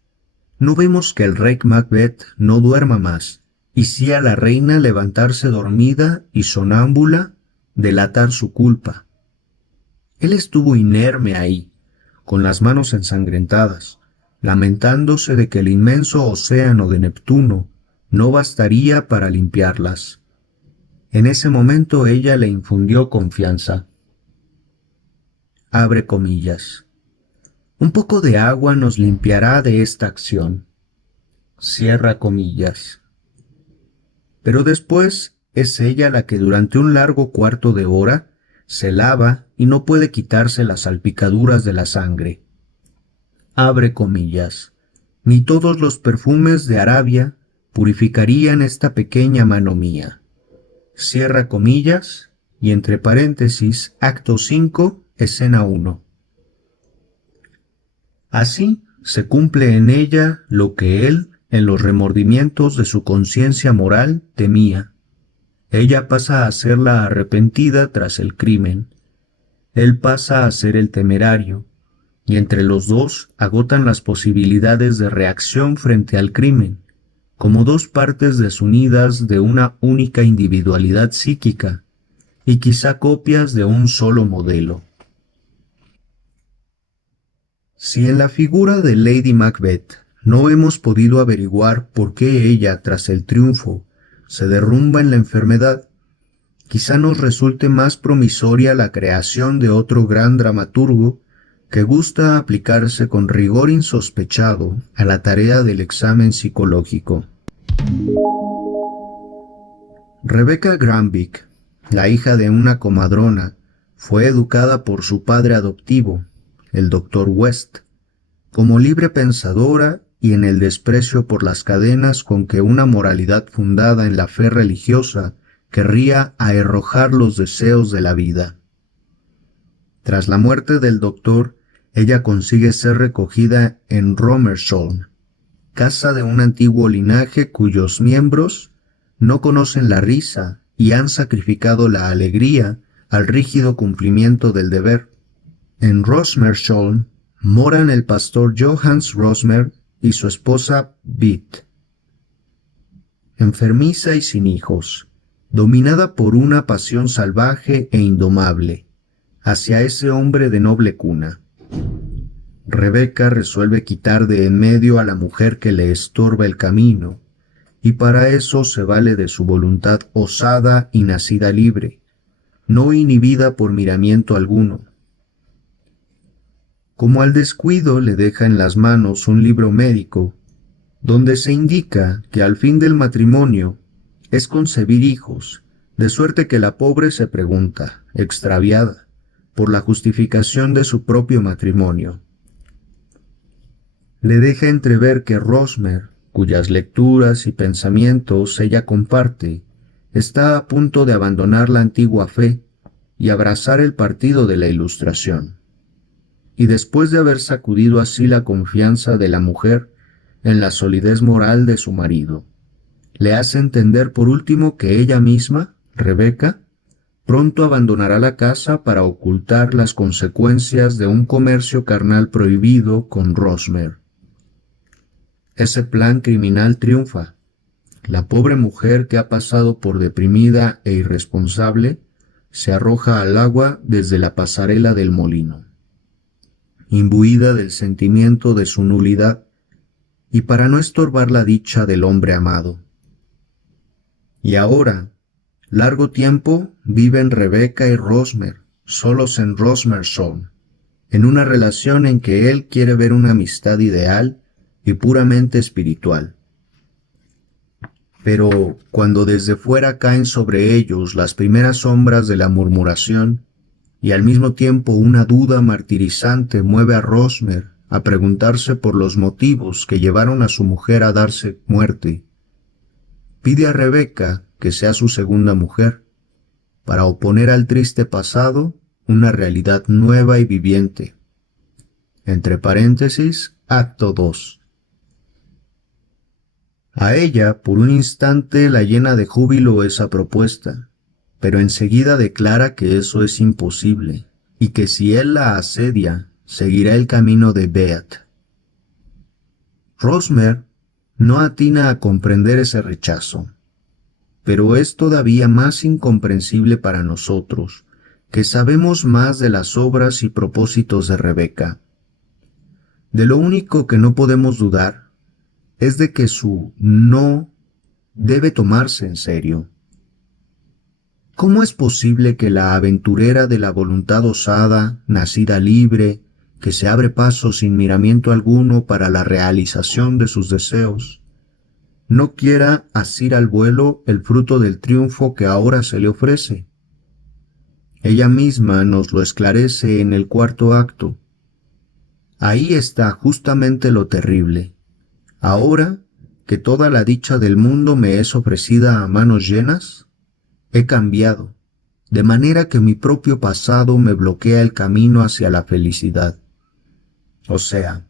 No vemos que el rey Macbeth no duerma más, y sí a la reina levantarse dormida y sonámbula, delatar su culpa. Él estuvo inerme ahí, con las manos ensangrentadas, lamentándose de que el inmenso océano de Neptuno no bastaría para limpiarlas. En ese momento ella le infundió confianza. Abre comillas. Un poco de agua nos limpiará de esta acción. Cierra comillas. Pero después es ella la que durante un largo cuarto de hora se lava y no puede quitarse las salpicaduras de la sangre. Abre comillas. Ni todos los perfumes de Arabia purificarían esta pequeña mano mía. Cierra comillas y entre paréntesis, acto 5, escena 1. Así se cumple en ella lo que él, en los remordimientos de su conciencia moral, temía. Ella pasa a ser la arrepentida tras el crimen. Él pasa a ser el temerario, y entre los dos agotan las posibilidades de reacción frente al crimen, como dos partes desunidas de una única individualidad psíquica, y quizá copias de un solo modelo. Si en la figura de Lady Macbeth no hemos podido averiguar por qué ella, tras el triunfo, se derrumba en la enfermedad, quizá nos resulte más promisoria la creación de otro gran dramaturgo que gusta aplicarse con rigor insospechado a la tarea del examen psicológico. Rebecca Granvik, la hija de una comadrona, fue educada por su padre adoptivo, el Dr. West, como libre pensadora y en el desprecio por las cadenas con que una moralidad fundada en la fe religiosa querría aherrojar los deseos de la vida. Tras la muerte del doctor, ella consigue ser recogida en Romersholm, casa de un antiguo linaje cuyos miembros no conocen la risa y han sacrificado la alegría al rígido cumplimiento del deber. En Rosmersholm moran el pastor Johannes Rosmer y su esposa Beat. Enfermiza y sin hijos, dominada por una pasión salvaje e indomable hacia ese hombre de noble cuna, Rebeca resuelve quitar de en medio a la mujer que le estorba el camino, y para eso se vale de su voluntad osada y nacida libre, no inhibida por miramiento alguno. Como al descuido le deja en las manos un libro médico, donde se indica que al fin del matrimonio es concebir hijos, de suerte que la pobre se pregunta, extraviada, por la justificación de su propio matrimonio. Le deja entrever que Rosmer, cuyas lecturas y pensamientos ella comparte, está a punto de abandonar la antigua fe y abrazar el partido de la Ilustración. Y después de haber sacudido así la confianza de la mujer en la solidez moral de su marido, le hace entender por último que ella misma, Rebeca, pronto abandonará la casa para ocultar las consecuencias de un comercio carnal prohibido con Rosmer. Ese plan criminal triunfa. La pobre mujer que ha pasado por deprimida e irresponsable se arroja al agua desde la pasarela del molino, imbuida del sentimiento de su nulidad y para no estorbar la dicha del hombre amado. Y ahora, largo tiempo viven Rebeca y Rosmer, solos en Rosmersholm, en una relación en que él quiere ver una amistad ideal y puramente espiritual. Pero cuando desde fuera caen sobre ellos las primeras sombras de la murmuración, y al mismo tiempo una duda martirizante mueve a Rosmer a preguntarse por los motivos que llevaron a su mujer a darse muerte, pide a Rebeca que sea su segunda mujer, para oponer al triste pasado una realidad nueva y viviente. Entre paréntesis, acto 2. A ella, por un instante, la llena de júbilo esa propuesta, pero enseguida declara que eso es imposible, y que si él la asedia, seguirá el camino de Beat. Rosmer no atina a comprender ese rechazo, pero es todavía más incomprensible para nosotros, que sabemos más de las obras y propósitos de Rebeca. De lo único que no podemos dudar es de que su no debe tomarse en serio. ¿Cómo es posible que la aventurera de la voluntad osada, nacida libre, que se abre paso sin miramiento alguno para la realización de sus deseos, no quiera asir al vuelo el fruto del triunfo que ahora se le ofrece? Ella misma nos lo esclarece en el cuarto acto. Ahí está justamente lo terrible. Ahora que toda la dicha del mundo me es ofrecida a manos llenas, he cambiado, de manera que mi propio pasado me bloquea el camino hacia la felicidad. O sea,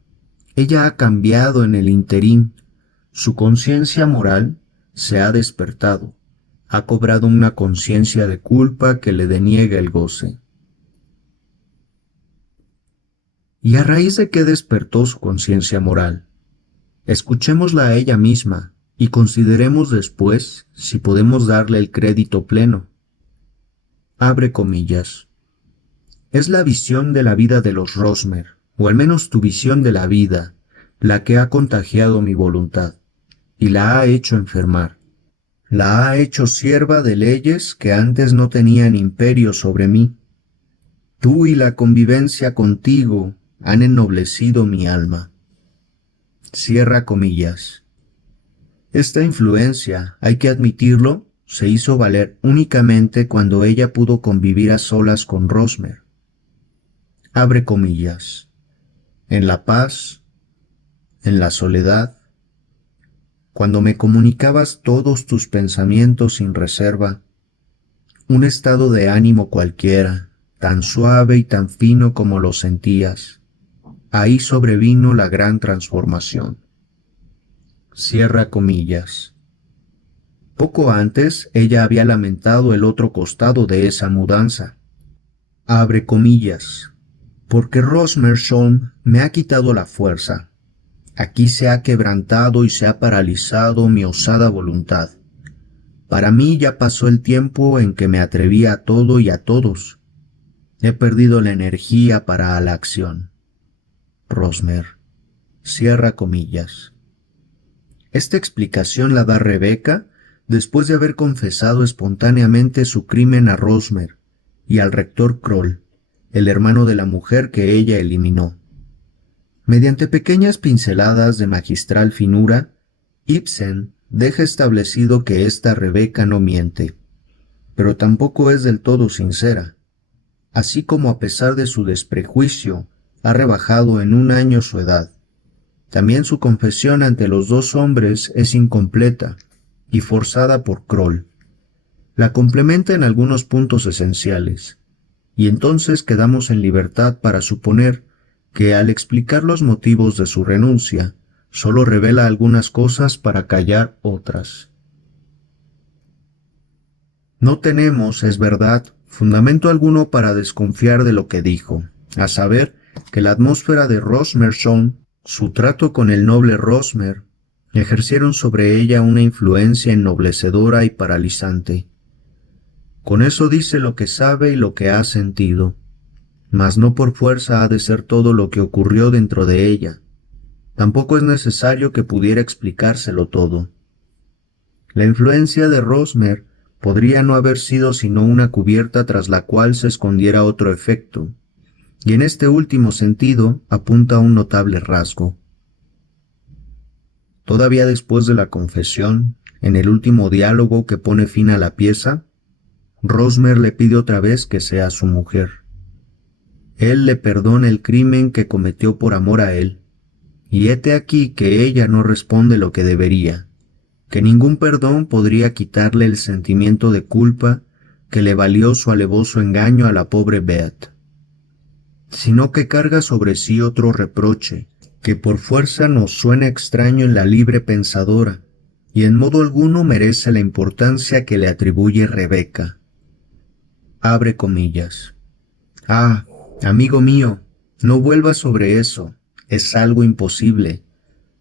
ella ha cambiado en el interín, su conciencia moral se ha despertado, ha cobrado una conciencia de culpa que le deniega el goce. ¿Y a raíz de qué despertó su conciencia moral? Escuchémosla a ella misma y consideremos después si podemos darle el crédito pleno. Abre comillas. Es la visión de la vida de los Rosmer, o al menos tu visión de la vida, la que ha contagiado mi voluntad, y la ha hecho enfermar. La ha hecho sierva de leyes que antes no tenían imperio sobre mí. Tú y la convivencia contigo han ennoblecido mi alma. Cierra comillas. Esta influencia, hay que admitirlo, se hizo valer únicamente cuando ella pudo convivir a solas con Rosmer. Abre comillas. En la paz, en la soledad, cuando me comunicabas todos tus pensamientos sin reserva, un estado de ánimo cualquiera, tan suave y tan fino como lo sentías, ahí sobrevino la gran transformación. Cierra comillas. Poco antes ella había lamentado el otro costado de esa mudanza. Abre comillas. Porque Rosmersholm me ha quitado la fuerza. Aquí se ha quebrantado y se ha paralizado mi osada voluntad. Para mí ya pasó el tiempo en que me atrevía a todo y a todos. He perdido la energía para la acción. Rosmer. Cierra comillas. Esta explicación la da Rebeca después de haber confesado espontáneamente su crimen a Rosmer y al rector Kroll, el hermano de la mujer que ella eliminó. Mediante pequeñas pinceladas de magistral finura, Ibsen deja establecido que esta Rebeca no miente, pero tampoco es del todo sincera, así como a pesar de su desprejuicio, ha rebajado en 1 año su edad. También su confesión ante los 2 hombres es incompleta y forzada por Kroll. La complementa en algunos puntos esenciales, y entonces quedamos en libertad para suponer que al explicar los motivos de su renuncia, solo revela algunas cosas para callar otras. No tenemos, es verdad, fundamento alguno para desconfiar de lo que dijo, a saber, que la atmósfera de Rosmersholm, su trato con el noble Rosmer, ejercieron sobre ella una influencia ennoblecedora y paralizante. Con eso dice lo que sabe y lo que ha sentido, mas no por fuerza ha de ser todo lo que ocurrió dentro de ella. Tampoco es necesario que pudiera explicárselo todo. La influencia de Rosmer podría no haber sido sino una cubierta tras la cual se escondiera otro efecto, y en este último sentido apunta un notable rasgo. Todavía después de la confesión, en el último diálogo que pone fin a la pieza, Rosmer le pide otra vez que sea su mujer. Él le perdona el crimen que cometió por amor a él, y hete aquí que ella no responde lo que debería, que ningún perdón podría quitarle el sentimiento de culpa que le valió su alevoso engaño a la pobre Beat, sino que carga sobre sí otro reproche, que por fuerza nos suena extraño en la libre pensadora, y en modo alguno merece la importancia que le atribuye Rebeca. Abre comillas. Ah, amigo mío, no vuelvas sobre eso, es algo imposible,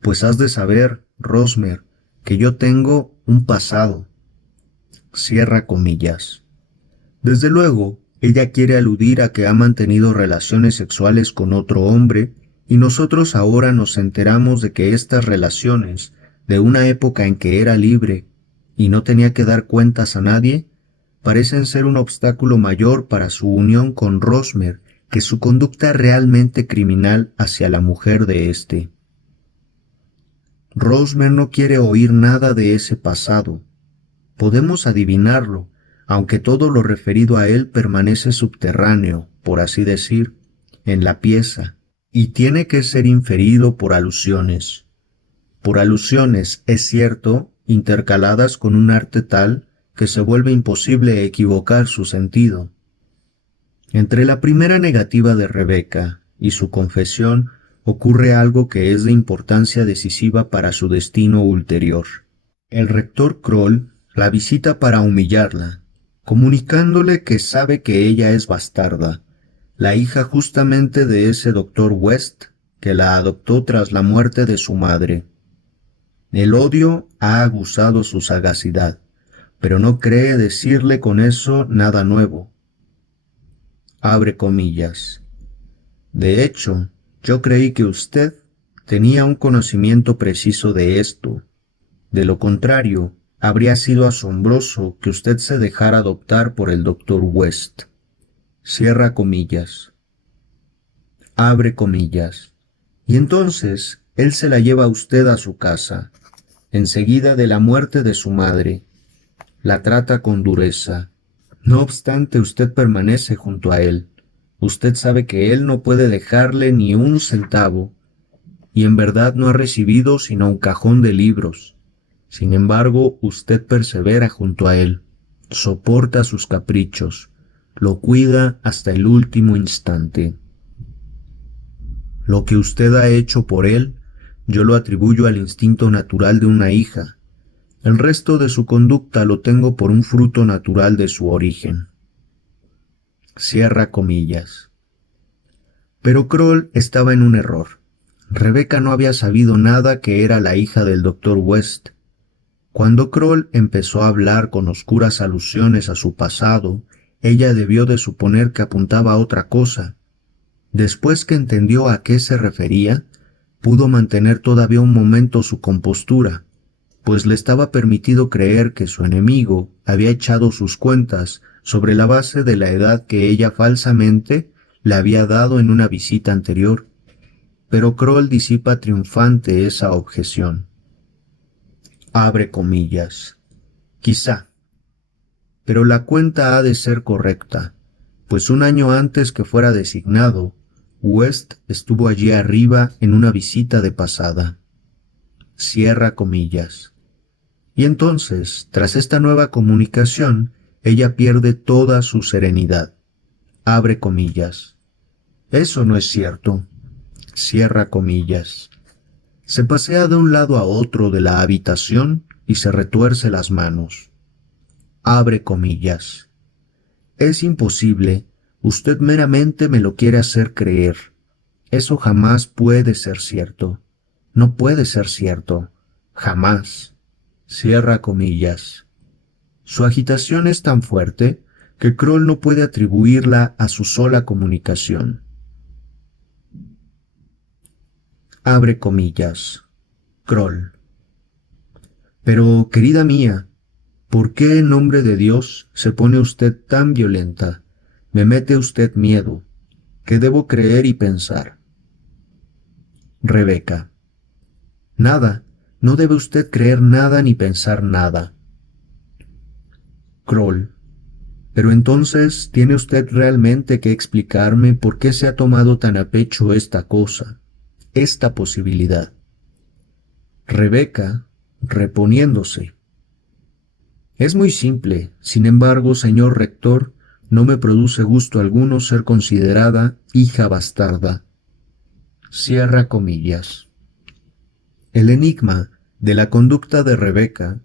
pues has de saber, Rosmer, que yo tengo un pasado. Cierra comillas. Desde luego, ella quiere aludir a que ha mantenido relaciones sexuales con otro hombre, y nosotros ahora nos enteramos de que estas relaciones, de una época en que era libre y no tenía que dar cuentas a nadie, parecen ser un obstáculo mayor para su unión con Rosmer que su conducta realmente criminal hacia la mujer de éste. Rosmer no quiere oír nada de ese pasado. Podemos adivinarlo, aunque todo lo referido a él permanece subterráneo, por así decir, en la pieza, y tiene que ser inferido por alusiones. Por alusiones, es cierto, intercaladas con un arte tal que se vuelve imposible equivocar su sentido. Entre la primera negativa de Rebeca y su confesión ocurre algo que es de importancia decisiva para su destino ulterior. El rector Kroll la visita para humillarla, comunicándole que sabe que ella es bastarda, la hija justamente de ese doctor West que la adoptó tras la muerte de su madre. El odio ha aguzado su sagacidad, pero no cree decirle con eso nada nuevo. Abre comillas. De hecho, yo creí que usted tenía un conocimiento preciso de esto. De lo contrario, habría sido asombroso que usted se dejara adoptar por el doctor West. Cierra comillas. Abre comillas. Y entonces él se la lleva a usted a su casa, enseguida de la muerte de su madre. La trata con dureza. No obstante, usted permanece junto a él. Usted sabe que él no puede dejarle ni un centavo, y en verdad no ha recibido sino un cajón de libros. Sin embargo, usted persevera junto a él, soporta sus caprichos, lo cuida hasta el último instante. Lo que usted ha hecho por él, yo lo atribuyo al instinto natural de una hija. El resto de su conducta lo tengo por un fruto natural de su origen. Cierra comillas. Pero Kroll estaba en un error. Rebeca no había sabido nada que era la hija del doctor West. Cuando Kroll empezó a hablar con oscuras alusiones a su pasado, ella debió de suponer que apuntaba a otra cosa. Después que entendió a qué se refería, pudo mantener todavía un momento su compostura, pues le estaba permitido creer que su enemigo había echado sus cuentas sobre la base de la edad que ella falsamente le había dado en una visita anterior. Pero Kroll disipa triunfante esa objeción. Abre comillas. Quizá. Pero la cuenta ha de ser correcta, pues un año antes que fuera designado, West estuvo allí arriba en una visita de pasada. Cierra comillas. Y entonces, tras esta nueva comunicación, ella pierde toda su serenidad. Abre comillas. Eso no es cierto. Cierra comillas. Se pasea de un lado a otro de la habitación y se retuerce las manos. Abre comillas. Es imposible. Usted meramente me lo quiere hacer creer. Eso jamás puede ser cierto. No puede ser cierto. Jamás. Cierra comillas. Su agitación es tan fuerte que Kroll no puede atribuirla a su sola comunicación. Abre comillas. Kroll. Pero, querida mía, ¿por qué en nombre de Dios se pone usted tan violenta? Me mete usted miedo. ¿Qué debo creer y pensar? Rebeca. Nada, no debe usted creer nada ni pensar nada. Kroll. Pero entonces tiene usted realmente que explicarme por qué se ha tomado tan a pecho esta cosa, esta posibilidad. Rebeca, reponiéndose. Es muy simple, sin embargo, señor rector, no me produce gusto alguno ser considerada hija bastarda. Cierra comillas. El enigma de la conducta de Rebeca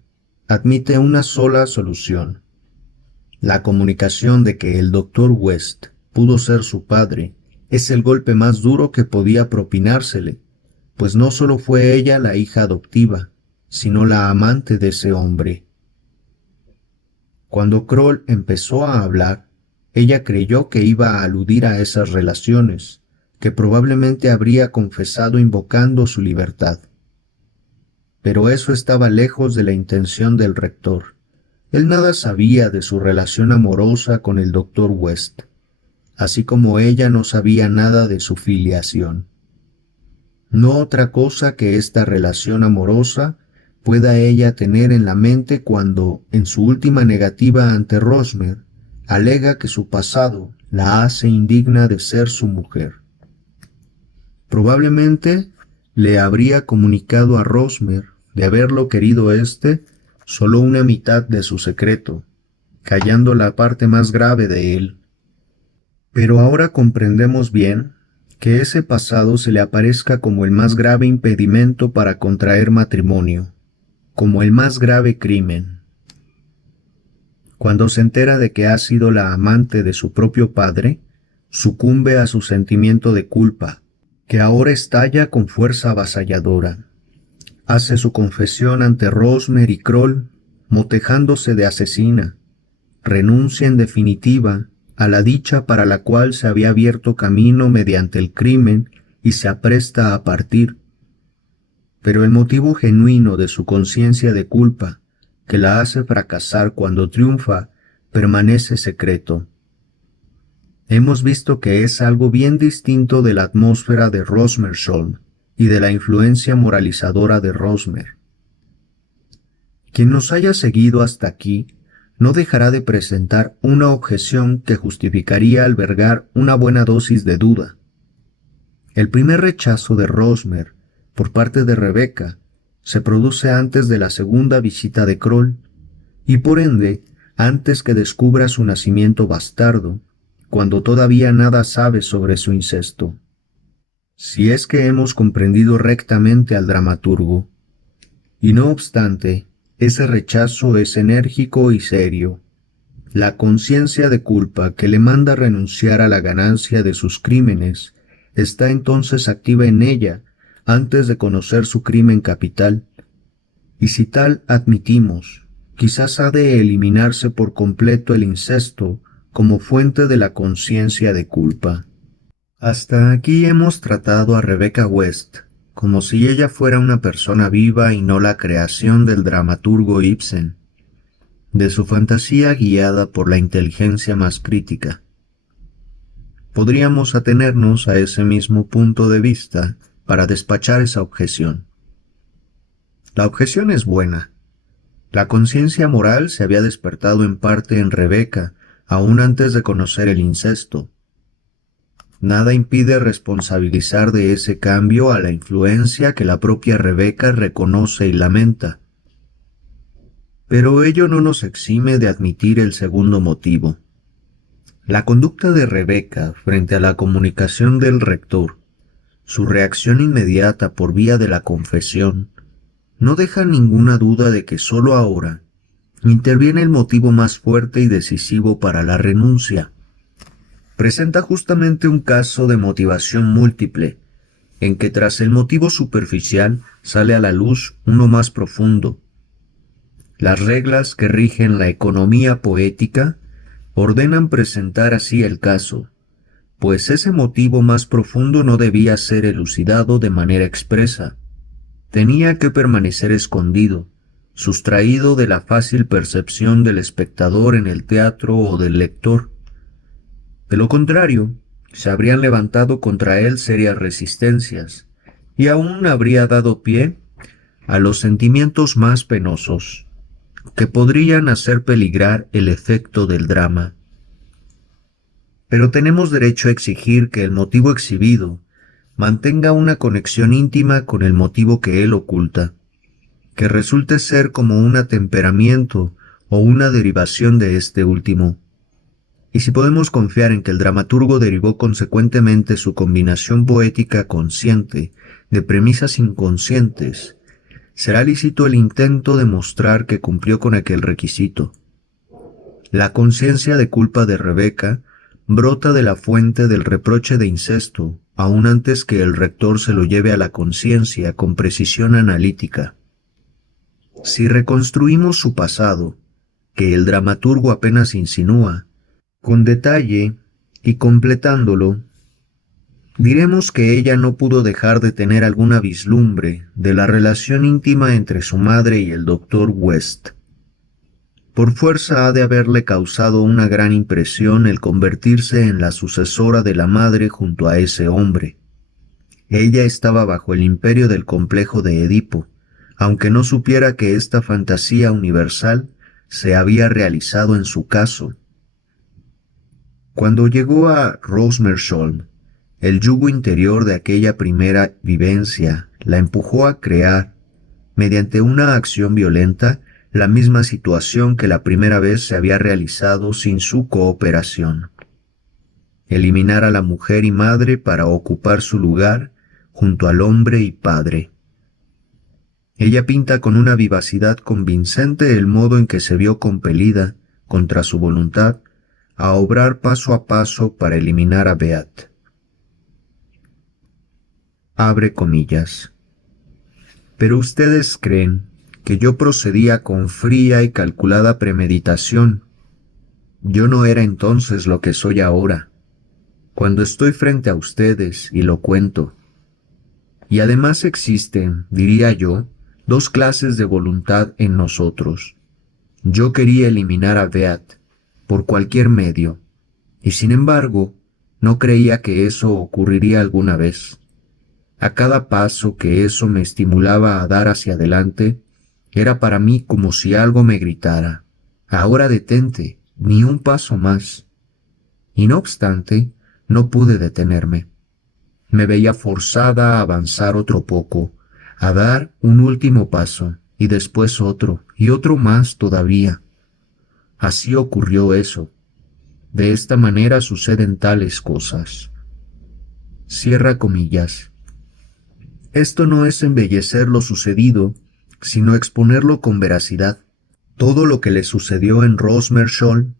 admite una sola solución. La comunicación de que el doctor West pudo ser su padre es el golpe más duro que podía propinársele, pues no solo fue ella la hija adoptiva, sino la amante de ese hombre. Cuando Kroll empezó a hablar, ella creyó que iba a aludir a esas relaciones, que probablemente habría confesado invocando su libertad. Pero eso estaba lejos de la intención del rector. Él nada sabía de su relación amorosa con el doctor West, así como ella no sabía nada de su filiación. No otra cosa que esta relación amorosa pueda ella tener en la mente cuando, en su última negativa ante Rosmer, alega que su pasado la hace indigna de ser su mujer. Probablemente le habría comunicado a Rosmer, de haberlo querido éste, solo una mitad de su secreto, callando la parte más grave de él. Pero ahora comprendemos bien que ese pasado se le aparezca como el más grave impedimento para contraer matrimonio, como el más grave crimen. Cuando se entera de que ha sido la amante de su propio padre, sucumbe a su sentimiento de culpa, que ahora estalla con fuerza avasalladora. Hace su confesión ante Rosmer y Kroll, motejándose de asesina. Renuncia en definitiva a la dicha para la cual se había abierto camino mediante el crimen y se apresta a partir. Pero el motivo genuino de su conciencia de culpa, que la hace fracasar cuando triunfa, permanece secreto. Hemos visto que es algo bien distinto de la atmósfera de Rosmersholm y de la influencia moralizadora de Rosmer. Quien nos haya seguido hasta aquí no dejará de presentar una objeción que justificaría albergar una buena dosis de duda. El primer rechazo de Rosmer por parte de Rebeca se produce antes de la segunda visita de Kroll, y por ende antes que descubra su nacimiento bastardo, cuando todavía nada sabe sobre su incesto. Si es que hemos comprendido rectamente al dramaturgo. Y no obstante, ese rechazo es enérgico y serio. La conciencia de culpa que le manda renunciar a la ganancia de sus crímenes está entonces activa en ella antes de conocer su crimen capital. Y si tal admitimos, quizás ha de eliminarse por completo el incesto como fuente de la conciencia de culpa. Hasta aquí hemos tratado a Rebecca West como si ella fuera una persona viva y no la creación del dramaturgo Ibsen, de su fantasía guiada por la inteligencia más crítica. Podríamos atenernos a ese mismo punto de vista para despachar esa objeción. La objeción es buena. La conciencia moral se había despertado en parte en Rebeca, aún antes de conocer el incesto. Nada impide responsabilizar de ese cambio a la influencia que la propia Rebeca reconoce y lamenta. Pero ello no nos exime de admitir el segundo motivo. La conducta de Rebeca frente a la comunicación del rector, su reacción inmediata por vía de la confesión, no deja ninguna duda de que sólo ahora interviene el motivo más fuerte y decisivo para la renuncia. Presenta justamente un caso de motivación múltiple, en que tras el motivo superficial sale a la luz uno más profundo. Las reglas que rigen la economía poética ordenan presentar así el caso, pues ese motivo más profundo no debía ser elucidado de manera expresa. Tenía que permanecer escondido, sustraído de la fácil percepción del espectador en el teatro o del lector. De lo contrario, se habrían levantado contra él serias resistencias, y aún habría dado pie a los sentimientos más penosos, que podrían hacer peligrar el efecto del drama. Pero tenemos derecho a exigir que el motivo exhibido mantenga una conexión íntima con el motivo que él oculta, que resulte ser como un atemperamiento o una derivación de este último. Y si podemos confiar en que el dramaturgo derivó consecuentemente su combinación poética consciente de premisas inconscientes, será lícito el intento de mostrar que cumplió con aquel requisito. La conciencia de culpa de Rebeca brota de la fuente del reproche de incesto, aún antes que el rector se lo lleve a la conciencia con precisión analítica. Si reconstruimos su pasado, que el dramaturgo apenas insinúa, con detalle y completándolo, diremos que ella no pudo dejar de tener alguna vislumbre de la relación íntima entre su madre y el doctor West. Por fuerza ha de haberle causado una gran impresión el convertirse en la sucesora de la madre junto a ese hombre. Ella estaba bajo el imperio del complejo de Edipo, aunque no supiera que esta fantasía universal se había realizado en su caso. Cuando llegó a Rosmersholm, el yugo interior de aquella primera vivencia la empujó a crear, mediante una acción violenta, la misma situación que la primera vez se había realizado sin su cooperación. Eliminar a la mujer y madre para ocupar su lugar junto al hombre y padre. Ella pinta con una vivacidad convincente el modo en que se vio compelida, contra su voluntad, a obrar paso a paso para eliminar a Beat. Abre comillas. Pero ustedes creen que yo procedía con fría y calculada premeditación. Yo no era entonces lo que soy ahora, cuando estoy frente a ustedes y lo cuento. Y además existen, diría yo, dos clases de voluntad en nosotros. Yo quería eliminar a Beat por cualquier medio, y sin embargo, no creía que eso ocurriría alguna vez. A cada paso que eso me estimulaba a dar hacia adelante, era para mí como si algo me gritara, ahora detente, ni un paso más. Y no obstante, no pude detenerme. Me veía forzada a avanzar otro poco, a dar un último paso, y después otro, y otro más todavía. Así ocurrió eso. De esta manera suceden tales cosas. Cierra comillas. Esto no es embellecer lo sucedido, sino exponerlo con veracidad. Todo lo que le sucedió en Rosmersholm,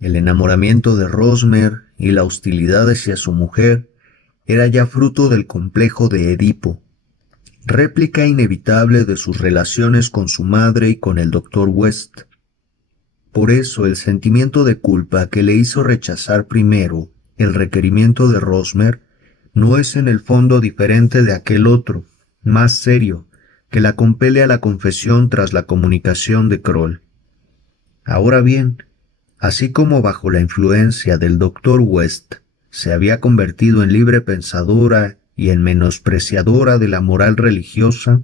el enamoramiento de Rosmer y la hostilidad hacia su mujer, era ya fruto del complejo de Edipo, réplica inevitable de sus relaciones con su madre y con el doctor West. Por eso el sentimiento de culpa que le hizo rechazar primero el requerimiento de Rosmer no es en el fondo diferente de aquel otro, más serio, que la compele a la confesión tras la comunicación de Kroll. Ahora bien, así como bajo la influencia del doctor West se había convertido en libre pensadora y en menospreciadora de la moral religiosa,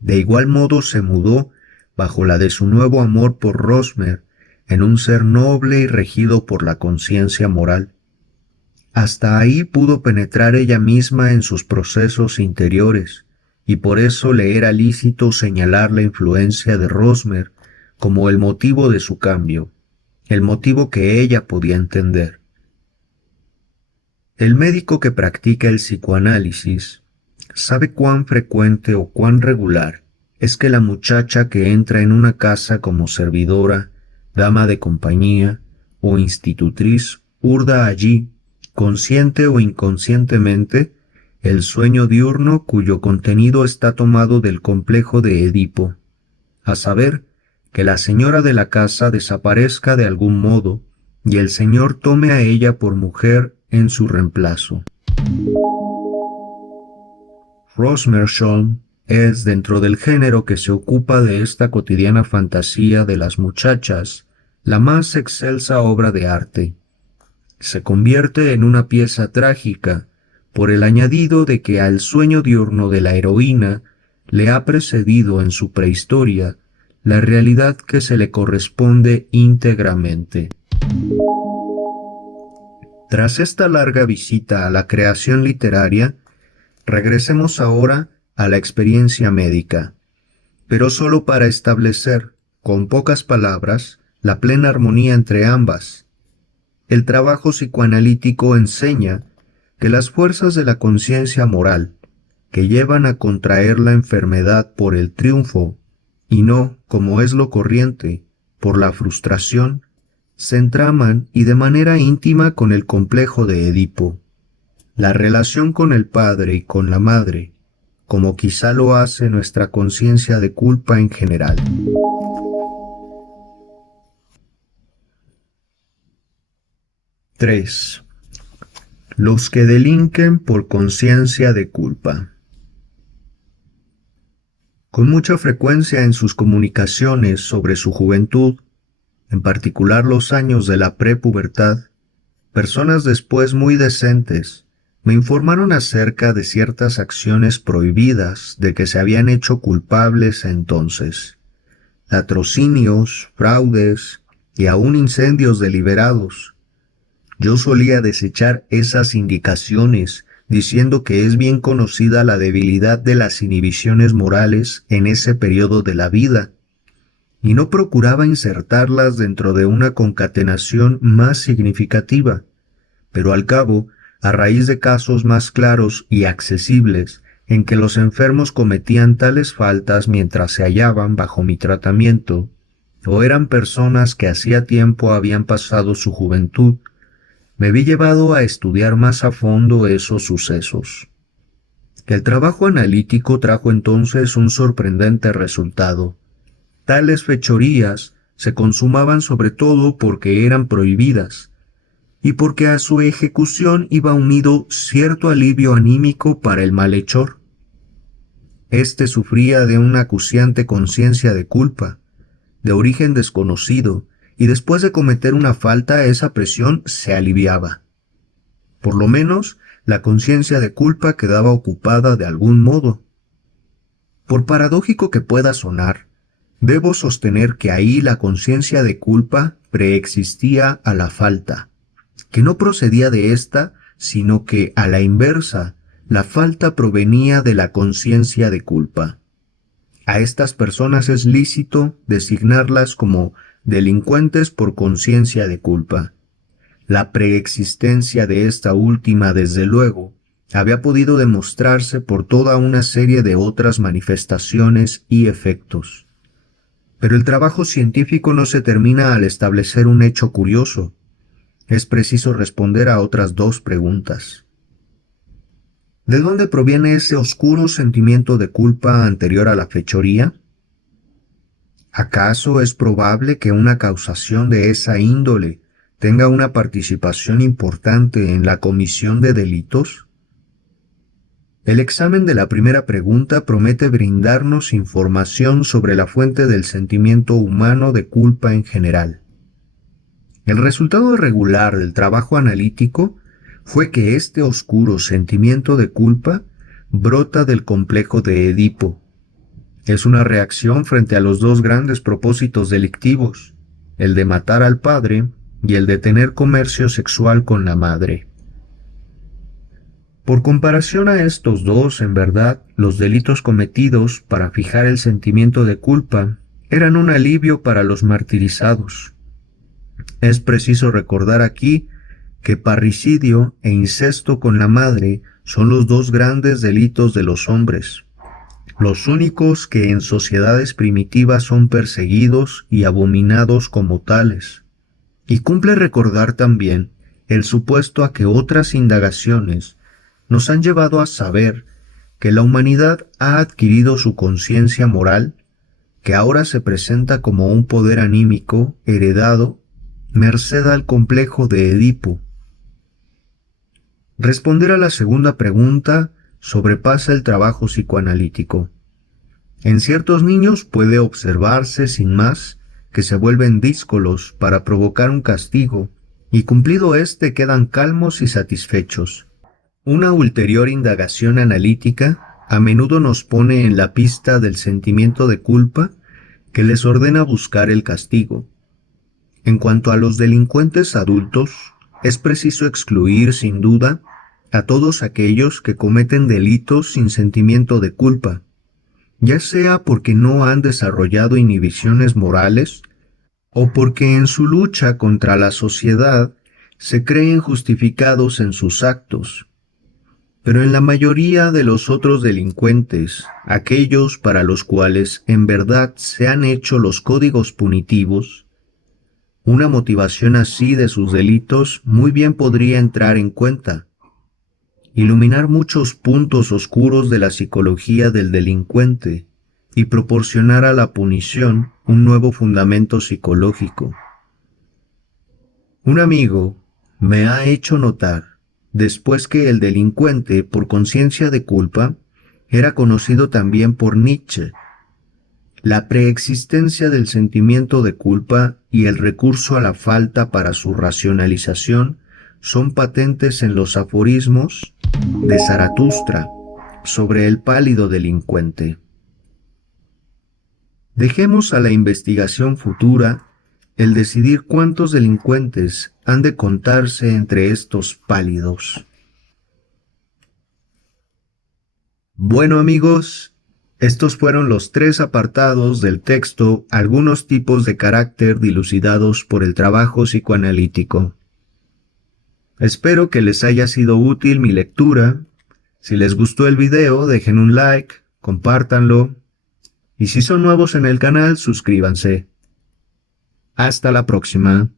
de igual modo se mudó, bajo la de su nuevo amor por Rosmer, en un ser noble y regido por la conciencia moral. Hasta ahí pudo penetrar ella misma en sus procesos interiores, y por eso le era lícito señalar la influencia de Rosmer como el motivo de su cambio, el motivo que ella podía entender. El médico que practica el psicoanálisis sabe cuán frecuente o cuán regular es que la muchacha que entra en una casa como servidora, dama de compañía o institutriz urda allí, consciente o inconscientemente, el sueño diurno cuyo contenido está tomado del complejo de Edipo, a saber, que la señora de la casa desaparezca de algún modo y el Señor tome a ella por mujer en su reemplazo. Rosmersholm es, dentro del género que se ocupa de esta cotidiana fantasía de las muchachas, la más excelsa obra de arte. Se convierte en una pieza trágica por el añadido de que al sueño diurno de la heroína le ha precedido en su prehistoria la realidad que se le corresponde íntegramente. Tras esta larga visita a la creación literaria, regresemos ahora a la experiencia médica, pero solo para establecer, con pocas palabras, la plena armonía entre ambas. El trabajo psicoanalítico enseña que las fuerzas de la conciencia moral, que llevan a contraer la enfermedad por el triunfo, y no, como es lo corriente, por la frustración, se entraman y de manera íntima con el complejo de Edipo. La relación con el padre y con la madre, como quizá lo hace nuestra conciencia de culpa en general. ¡3! Los que delinquen por conciencia de culpa. Con mucha frecuencia en sus comunicaciones sobre su juventud, en particular los años de la prepubertad, personas después muy decentes me informaron acerca de ciertas acciones prohibidas de que se habían hecho culpables entonces. Latrocinios, fraudes y aún incendios deliberados. Yo solía desechar esas indicaciones diciendo que es bien conocida la debilidad de las inhibiciones morales en ese periodo de la vida, y no procuraba insertarlas dentro de una concatenación más significativa, pero al cabo, a raíz de casos más claros y accesibles en que los enfermos cometían tales faltas mientras se hallaban bajo mi tratamiento, o eran personas que hacía tiempo habían pasado su juventud, me vi llevado a estudiar más a fondo esos sucesos. El trabajo analítico trajo entonces un sorprendente resultado. Tales fechorías se consumaban sobre todo porque eran prohibidas, y porque a su ejecución iba unido cierto alivio anímico para el malhechor. Este sufría de una acuciante conciencia de culpa, de origen desconocido, y después de cometer una falta esa presión se aliviaba. Por lo menos la conciencia de culpa quedaba ocupada de algún modo. Por paradójico que pueda sonar, debo sostener que ahí la conciencia de culpa preexistía a la falta, que no procedía de ésta, sino que, a la inversa, la falta provenía de la conciencia de culpa. A estas personas es lícito designarlas como delincuentes por conciencia de culpa. La preexistencia de esta última, desde luego, había podido demostrarse por toda una serie de otras manifestaciones y efectos. Pero el trabajo científico no se termina al establecer un hecho curioso. Es preciso responder a otras dos preguntas. ¿De dónde proviene ese oscuro sentimiento de culpa anterior a la fechoría? ¿Acaso es probable que una causación de esa índole tenga una participación importante en la comisión de delitos? El examen de la primera pregunta promete brindarnos información sobre la fuente del sentimiento humano de culpa en general. El resultado regular del trabajo analítico fue que este oscuro sentimiento de culpa brota del complejo de Edipo. Es una reacción frente a los dos grandes propósitos delictivos, el de matar al padre y el de tener comercio sexual con la madre. Por comparación a estos dos, en verdad, los delitos cometidos para fijar el sentimiento de culpa eran un alivio para los martirizados. Es preciso recordar aquí que parricidio e incesto con la madre son los dos grandes delitos de los hombres, los únicos que en sociedades primitivas son perseguidos y abominados como tales. Y cumple recordar también el supuesto a que otras indagaciones nos han llevado a saber que la humanidad ha adquirido su conciencia moral, que ahora se presenta como un poder anímico heredado merced al complejo de Edipo. Responder a la segunda pregunta sobrepasa el trabajo psicoanalítico. En ciertos niños puede observarse sin más que se vuelven díscolos para provocar un castigo, y cumplido éste quedan calmos y satisfechos. Una ulterior indagación analítica a menudo nos pone en la pista del sentimiento de culpa que les ordena buscar el castigo. En cuanto a los delincuentes adultos, es preciso excluir, sin duda, a todos aquellos que cometen delitos sin sentimiento de culpa, ya sea porque no han desarrollado inhibiciones morales o porque en su lucha contra la sociedad se creen justificados en sus actos. Pero en la mayoría de los otros delincuentes, aquellos para los cuales en verdad se han hecho los códigos punitivos, una motivación así de sus delitos muy bien podría entrar en cuenta, iluminar muchos puntos oscuros de la psicología del delincuente y proporcionar a la punición un nuevo fundamento psicológico. Un amigo me ha hecho notar, después que el delincuente por conciencia de culpa era conocido también por Nietzsche, la preexistencia del sentimiento de culpa y el recurso a la falta para su racionalización son patentes en los aforismos de Zaratustra sobre el pálido delincuente. Dejemos a la investigación futura el decidir cuántos delincuentes han de contarse entre estos pálidos. Bueno, amigos, estos fueron los 3 apartados del texto Algunos tipos de carácter dilucidados por el trabajo psicoanalítico. Espero que les haya sido útil mi lectura. Si les gustó el video, dejen un like, compártanlo, y si son nuevos en el canal, suscríbanse. Hasta la próxima.